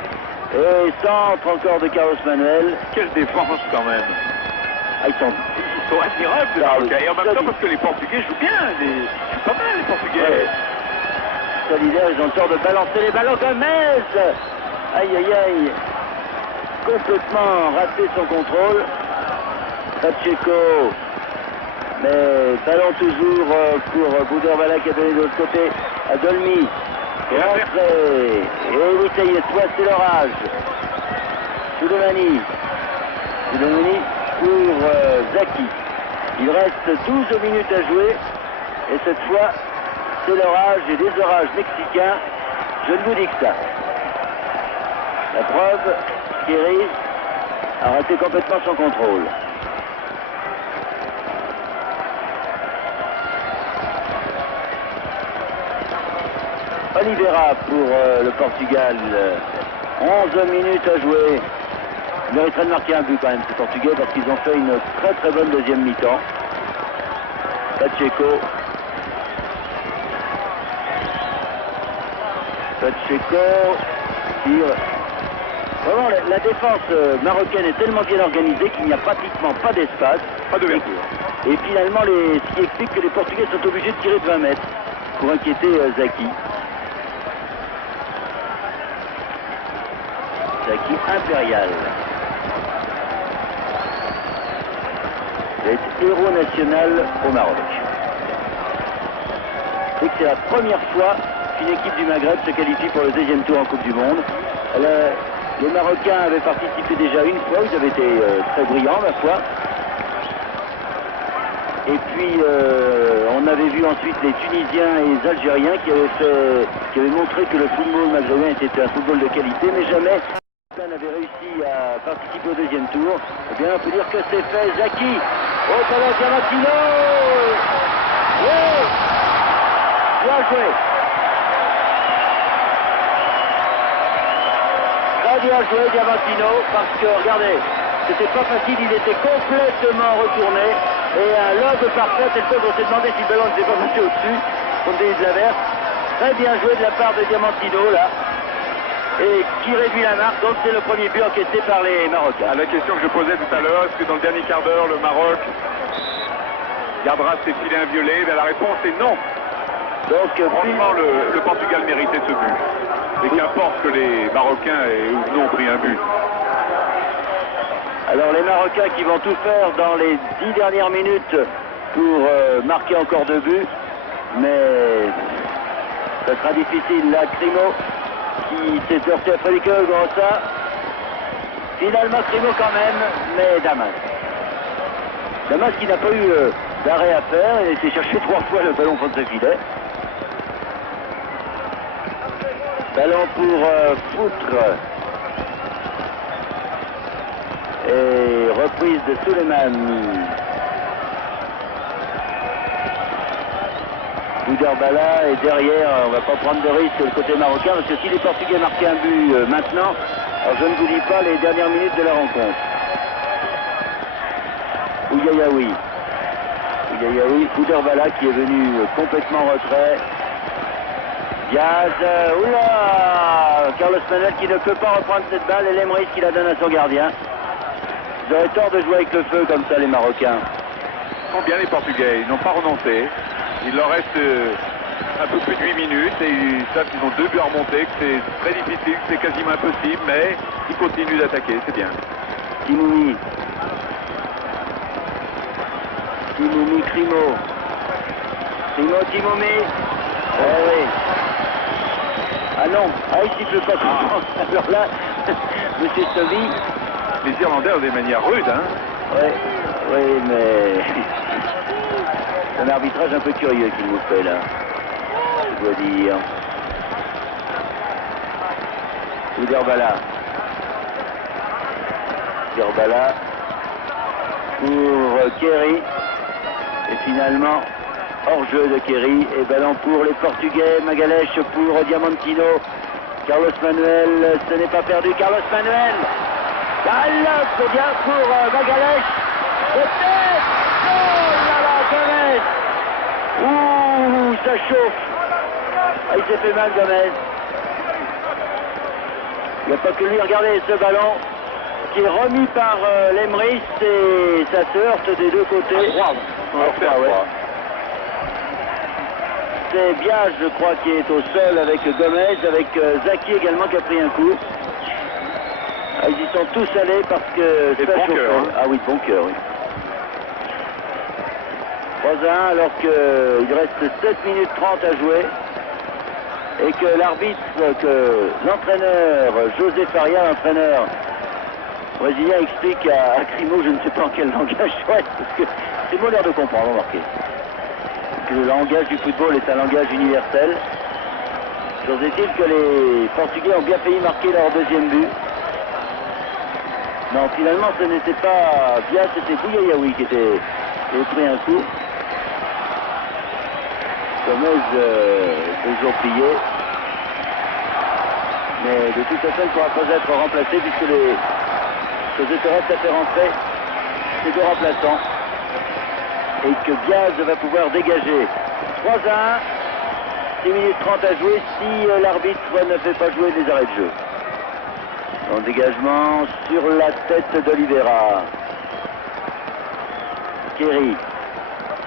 Et centre encore de Carlos Manuel. Quelle défense quand même. Ah, ils sont admirables les Marocains. Et en même temps parce que les Portugais jouent bien. Ils jouent pas mal les Portugais. Ouais. Solidaires, ils ont tort de balancer les ballons. Gomez. Aïe aïe aïe. Complètement raté son contrôle. Pacheco. Mais ballon toujours pour Pouderbala qui a donné de l'autre côté à Dolmy. Rentré. Et oui, ça y est, soit c'est l'orage. Souleymani pour Zaki. Il reste 12 minutes à jouer. Et cette fois, c'est l'orage et des orages mexicains. Je ne vous dis que ça. La preuve, Thierry a raté complètement son contrôle. Oliveira pour le Portugal. 11 minutes à jouer. Il mériterait de marquer un but quand même, ces Portugais, parce qu'ils ont fait une très très bonne deuxième mi-temps. Pacheco. Tire. Vraiment, la défense marocaine est tellement bien organisée qu'il n'y a pratiquement pas d'espace. Pas d'ouverture. Et finalement, ce qui explique que les Portugais sont obligés de tirer de 20 mètres pour inquiéter Zaki. Zaki impérial. Il est héros national au Maroc. C'est que c'est la première fois qu'une équipe du Maghreb se qualifie pour le deuxième tour en Coupe du Monde. Les Marocains avaient participé déjà une fois, ils avaient été très brillants, ma foi. Et puis on avait vu ensuite les Tunisiens et les Algériens qui avaient montré que le football maghrébin était un football de qualité, mais jamais n'avait réussi à participer au deuxième tour. Eh bien, on peut dire que c'est fait. Zaki. Oh, ballon Diamantino. Oui. Bien joué. Très bien joué Diamantino, parce que, regardez, c'était pas facile, il était complètement retourné. Et un lob parfait, tel qu'on s'est demandé si le ballon ne s'est pas passé au-dessus, compte tenu de l'averse. Très bien joué de la part de Diamantino, là. Et qui réduit la marque, donc c'est le premier but encaissé par les Marocains. La question que je posais tout à l'heure, est-ce que dans le dernier quart d'heure, le Maroc gardera ses filets inviolés? La réponse est non. Donc franchement, le Portugal méritait ce but. Et qu'importe que les Marocains aient ou non pris un but. Alors les Marocains qui vont tout faire dans les 10 dernières minutes pour marquer encore 2 buts. Mais ça sera difficile. Là, Crimo qui s'est heurté à Félix Grossa. Finalement Crimo quand même, mais Damas. Damas qui n'a pas eu d'arrêt à faire. Il a été chercher 3 fois le ballon contre le filet. Ballon pour Foutre. Et reprise de Suleiman. Bouderbala est derrière, on va pas prendre de risque le côté marocain parce que si les Portugais marquaient un but maintenant, alors je ne vous dis pas les dernières minutes de la rencontre. Ouyayaoui. Ouyayaoui, Bouderbala qui est venu complètement en retrait. Diaz, oula, Carlos Manuel qui ne peut pas reprendre cette balle et Lemris qui la donne à son gardien. Ils auraient tort de jouer avec le feu comme ça les Marocains. Ils font bien les Portugais, ils n'ont pas renoncé. Il leur reste un peu plus de 8 minutes et ils savent qu'ils ont 2 buts à remonter, que c'est très difficile, que c'est quasiment impossible, mais ils continuent d'attaquer, c'est bien. Timoumi, Crimo. Timoumi. Oui. Ah non, il siffle pas tout le temps. Alors là, monsieur Stomy. Les Irlandais ont des manières rudes, hein. Oui, mais c'est un arbitrage un peu curieux qu'il nous fait là, je dois dire. Bouderbala pour Kerry. Et finalement, hors-jeu de Kerry. Et ballon pour les Portugais. Magalhães pour Diamantino. Carlos Manuel, ce n'est pas perdu. Carlos Manuel. Balle, c'est bien pour Magalhães. Peut-être. Oh là là, Gomez. Ouh, ça chauffe. Il s'est fait mal, Gomez. Il n'y a pas que lui. Regardez ce ballon qui est remis par Lemris et ça se heurte des deux côtés. C'est Biage, je crois, qui est au sol avec Gomez, avec Zaki également qui a pris un coup. Ils y sont tous allés parce que c'est bon cœur. Hein. Ah oui, bon cœur, oui. 3-1 alors qu'il reste 7 minutes 30 à jouer et que l'arbitre, que l'entraîneur José Faria, l'entraîneur brésilien, explique à Crimo, je ne sais pas en quel langage, parce que c'est bon l'air de comprendre, remarquez. Que le langage du football est un langage universel. Chose est-il que les Portugais ont bien failli marquer leur deuxième but. Non, finalement, ce n'était pas bien, c'était Bouyayaoui qui avait pris un coup. Gomez toujours plié. Mais de toute façon, il ne pourra pas être remplacé puisque José Torres a fait rentrer ses deux remplaçants. Et que Diaz va pouvoir dégager. 3-1, 6 minutes 30 à jouer si l'arbitre ne fait pas jouer les arrêts de jeu. En dégagement sur la tête d'Oliveira. Kerry.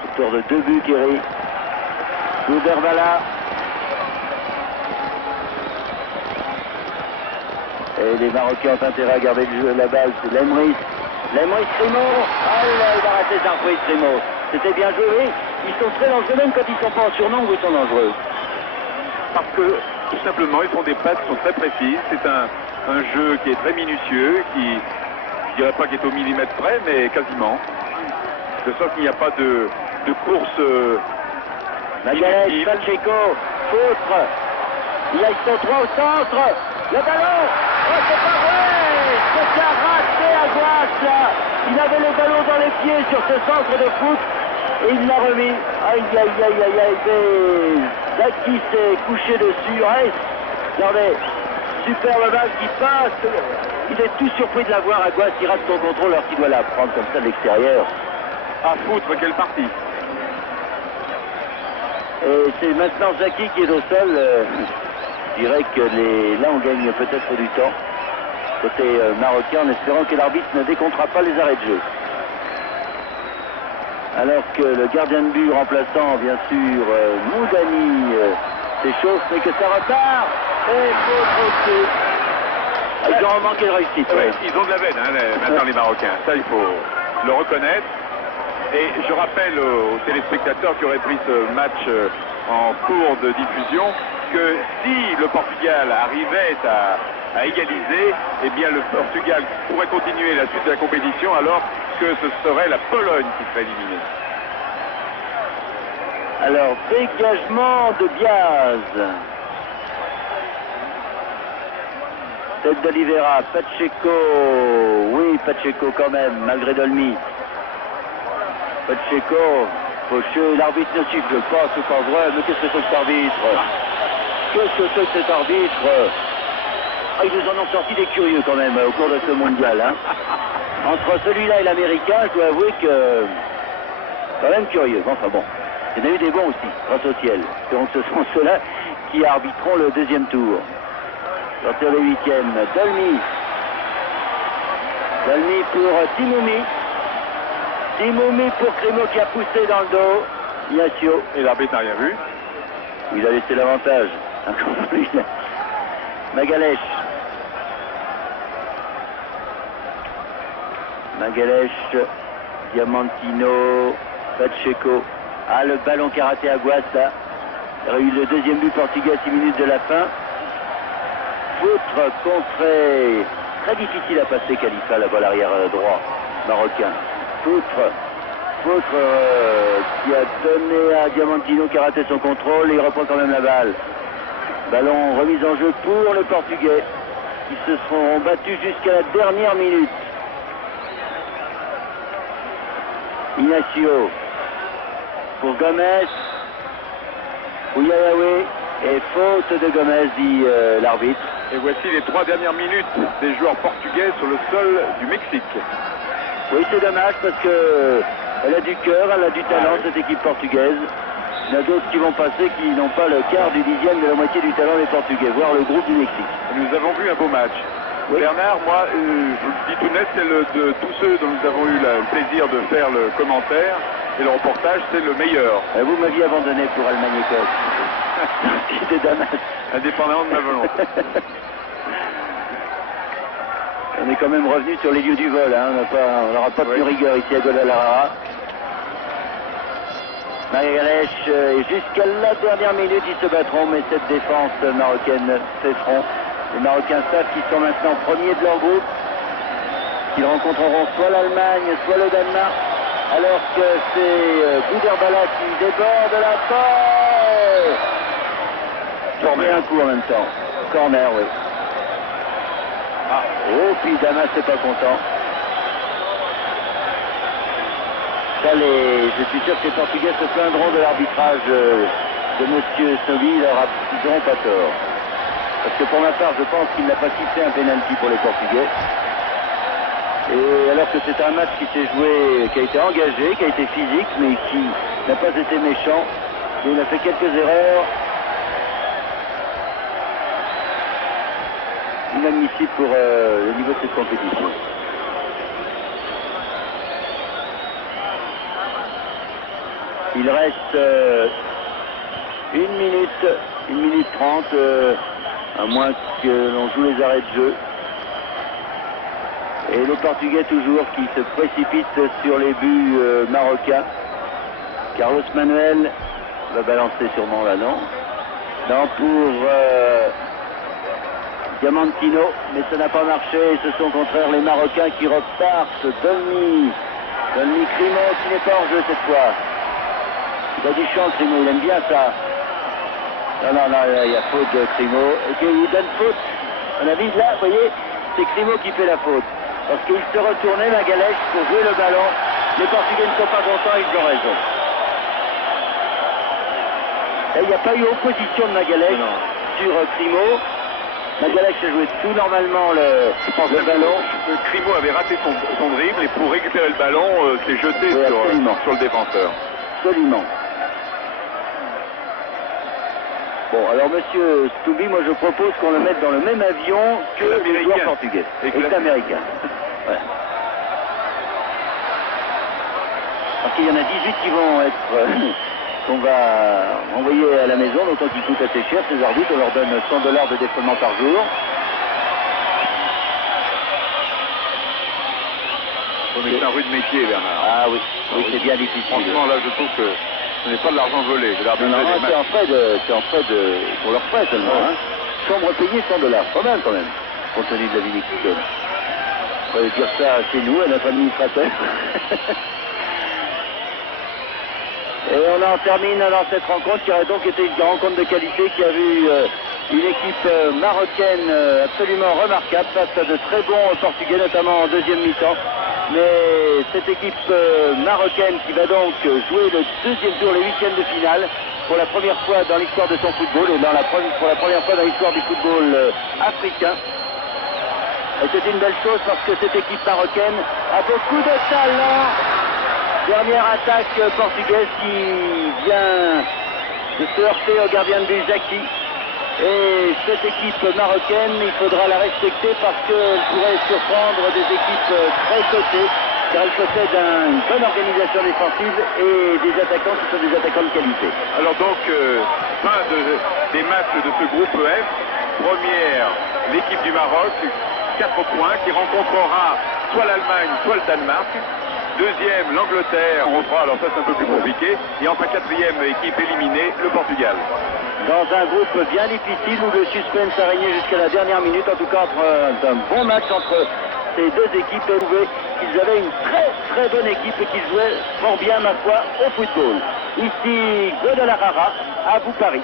Autour de 2 buts, Kerry. Bouderbala. Et les Marocains ont intérêt à garder le jeu, la balle, c'est Lemris. Lemris, Crimo. Ah là, il a raté sa reprise, Crimo. C'était bien joué, oui. Ils sont très dangereux, même quand ils ne sont pas en surnombre, ils sont dangereux. Parce que, tout simplement, ils font des passes qui sont très précises. C'est un jeu qui est très minutieux, qui, je dirais pas qu'il est au millimètre près, mais quasiment. De sorte qu'il n'y a pas de course... Magalhães, Pacheco, Foutre. Ils sont 3 au centre. Le ballon. Oh, c'est pas vrai. C'est un raté à gauche, là. Il avait le ballon dans les pieds sur ce centre de foot. Et il l'a remis. Aïe, aïe, aïe, aïe, aïe. Zaki s'est couché dessus. Ouais. Regardez. Superbe balle qui passe. Il est tout surpris de la voir à gauche. Il rate son contrôle alors qu'il doit la prendre comme ça de l'extérieur. À foutre, quelle partie. Et c'est maintenant Zaki qui est au sol. Je dirais que là on gagne peut-être du temps côté marocain en espérant que l'arbitre ne décomptera pas les arrêts de jeu. Alors que le gardien de but remplaçant bien sûr Moudani s'échauffe mais que ça repart et faut ils ont manqué de réussite. Ouais. Ils ont de la veine maintenant les Marocains, ça il faut le reconnaître. Et je rappelle aux téléspectateurs qui auraient pris ce match en cours de diffusion que si le Portugal arrivait à égaliser, eh bien le Portugal pourrait continuer la suite de la compétition alors que ce serait la Pologne qui serait éliminée. Alors, dégagement de Diaz. Tête d'Oliveira, Pacheco. Oui, Pacheco quand même, malgré Dolmy. Pacheco, fauché, l'arbitre ne siffle pas, c'est pas vrai, mais qu'est-ce que c'est que cet arbitre? Qu'est-ce que c'est que cet arbitre? Ah, ils nous en ont sorti des curieux quand même au cours de ce mondial. Hein. Entre celui-là et l'américain, je dois avouer que... quand même curieux. Enfin bon, il y en a eu des bons aussi, grâce au ciel. Donc ce sont ceux-là qui arbitreront le deuxième tour. Sortir le huitième, Dolmy. Dolmy pour Timoumi. Timoumi pour Crimo qui a poussé dans le dos. Ignacio. Et l'arbitre n'a rien vu. Il a laissé l'avantage. Magalhães. Magalhães, Diamantino, Pacheco. Ah, le ballon qui a raté Aguas là. Il y a eu le deuxième but portugais à 6 minutes de la fin. Foutre, contrée. Très difficile à passer Khalifa, la balle arrière droit marocain. Foutre qui a donné à Diamantino qui a raté son contrôle et il reprend quand même la balle. Ballon remis en jeu pour les Portugais qui se seront battus jusqu'à la dernière minute. Ignacio pour Gomez. Ouyayaoué et faute de Gomez, dit l'arbitre. Et voici les 3 dernières minutes des joueurs portugais sur le sol du Mexique. Oui, c'est dommage parce que elle a du cœur, elle a du talent, cette équipe portugaise. Il y en a d'autres qui vont passer qui n'ont pas le quart du dixième de la moitié du talent des Portugais, voire le groupe du Mexique. Nous avons vu un beau match. Oui. Bernard, moi, je vous le dis tout net, c'est de tous ceux dont nous avons eu le plaisir de faire le commentaire et le reportage, c'est le meilleur. Vous m'aviez abandonné pour Allemagne-Écosse. C'était dommage. Indépendamment de ma volonté. On est quand même revenu sur les lieux du vol, hein. On n'aura pas de rigueur ici à Guadalajara. Magalhães, jusqu'à la dernière minute, ils se battront, mais cette défense marocaine fait front. Les Marocains savent qu'ils sont maintenant premiers de leur groupe, qu'ils rencontreront soit l'Allemagne, soit le Danemark, alors que c'est Bouderbala qui déborde la balle. Corner un coup en même temps. Corner, oui. Ah, oh, puis Damas n'est pas content. Ça, je suis sûr que les Portugais se plaindront de l'arbitrage de M. Snowy, ils n'auront pas tort. Parce que pour ma part, je pense qu'il n'a pas sifflé un pénalty pour les Portugais. Et alors que c'est un match qui s'est joué, qui a été engagé, qui a été physique, mais qui n'a pas été méchant. Et il a fait quelques erreurs inadmissibles pour le niveau de cette compétition. Il reste 1 minute 30, à moins que l'on joue les arrêts de jeu. Et les Portugais toujours qui se précipitent sur les buts marocains. Carlos Manuel va balancer sûrement là, non? Non, pour Diamantino, mais ça n'a pas marché. Ce sont au contraire les Marocains qui repartent. Dolmy Crimo qui n'est pas hors jeu cette fois. Il a du chant, Crimo, il aime bien ça. Non, il y a faute de Crimo. Et il donne faute. On a vu là, vous voyez, c'est Crimo qui fait la faute. Parce qu'il se retournait, Magalhães, pour jouer le ballon. Les Portugais ne sont pas contents, ils ont raison. Et il n'y a pas eu opposition de Magalhães sur Crimo. Magalhães a joué tout normalement le ballon. Crimo avait raté son dribble et pour récupérer le ballon, s'est jeté sur le défenseur. Absolument. Bon, alors monsieur Stoubi, moi je propose qu'on le mette dans le même avion que les joueurs portugais. Et l'américain. Voilà. Parce qu'il y en a 18 qui vont être... qu'on va envoyer à la maison, d'autant qu'ils coûtent assez cher, ces arbitres. On leur donne $100 de défraiement par jour. C'est un rude métier, Bernard. Ah oui, c'est bien difficile. Franchement, là, je trouve que ce n'est pas de l'argent volé. Non, c'est en frais pour leurs frais seulement. Hein. Chambre payée $100, pas mal quand même, compte tenu de la vie qu'ils donnent. On va dire ça chez nous, à notre administrateur. Et on en termine dans cette rencontre qui aurait donc été une rencontre de qualité qui a vu une équipe marocaine absolument remarquable face à de très bons Portugais, notamment en deuxième mi-temps. Mais cette équipe marocaine qui va donc jouer le deuxième tour, les huitièmes de finale, pour la première fois dans l'histoire de son football et pour la première fois dans l'histoire du football africain. Et c'est une belle chose parce que cette équipe marocaine a beaucoup de talent. Dernière attaque portugaise qui vient de se heurter au gardien de but Zaki. Et cette équipe marocaine, il faudra la respecter parce qu'elle pourrait surprendre des équipes très cotées, car elle possède une bonne organisation défensive et des attaquants qui sont des attaquants de qualité. Alors donc, fin des matchs de ce groupe F. Première, l'équipe du Maroc, 4 points, qui rencontrera soit l'Allemagne, soit le Danemark. Deuxième, l'Angleterre, on fera, alors ça c'est un peu plus compliqué. Et enfin, quatrième équipe éliminée, le Portugal. Dans un groupe bien difficile où le suspense a régné jusqu'à la dernière minute, en tout cas un bon match entre ces deux équipes. Ils avaient une très bonne équipe et qui jouait fort bien, ma foi, au football. Ici, Guadalajara, à vous Paris.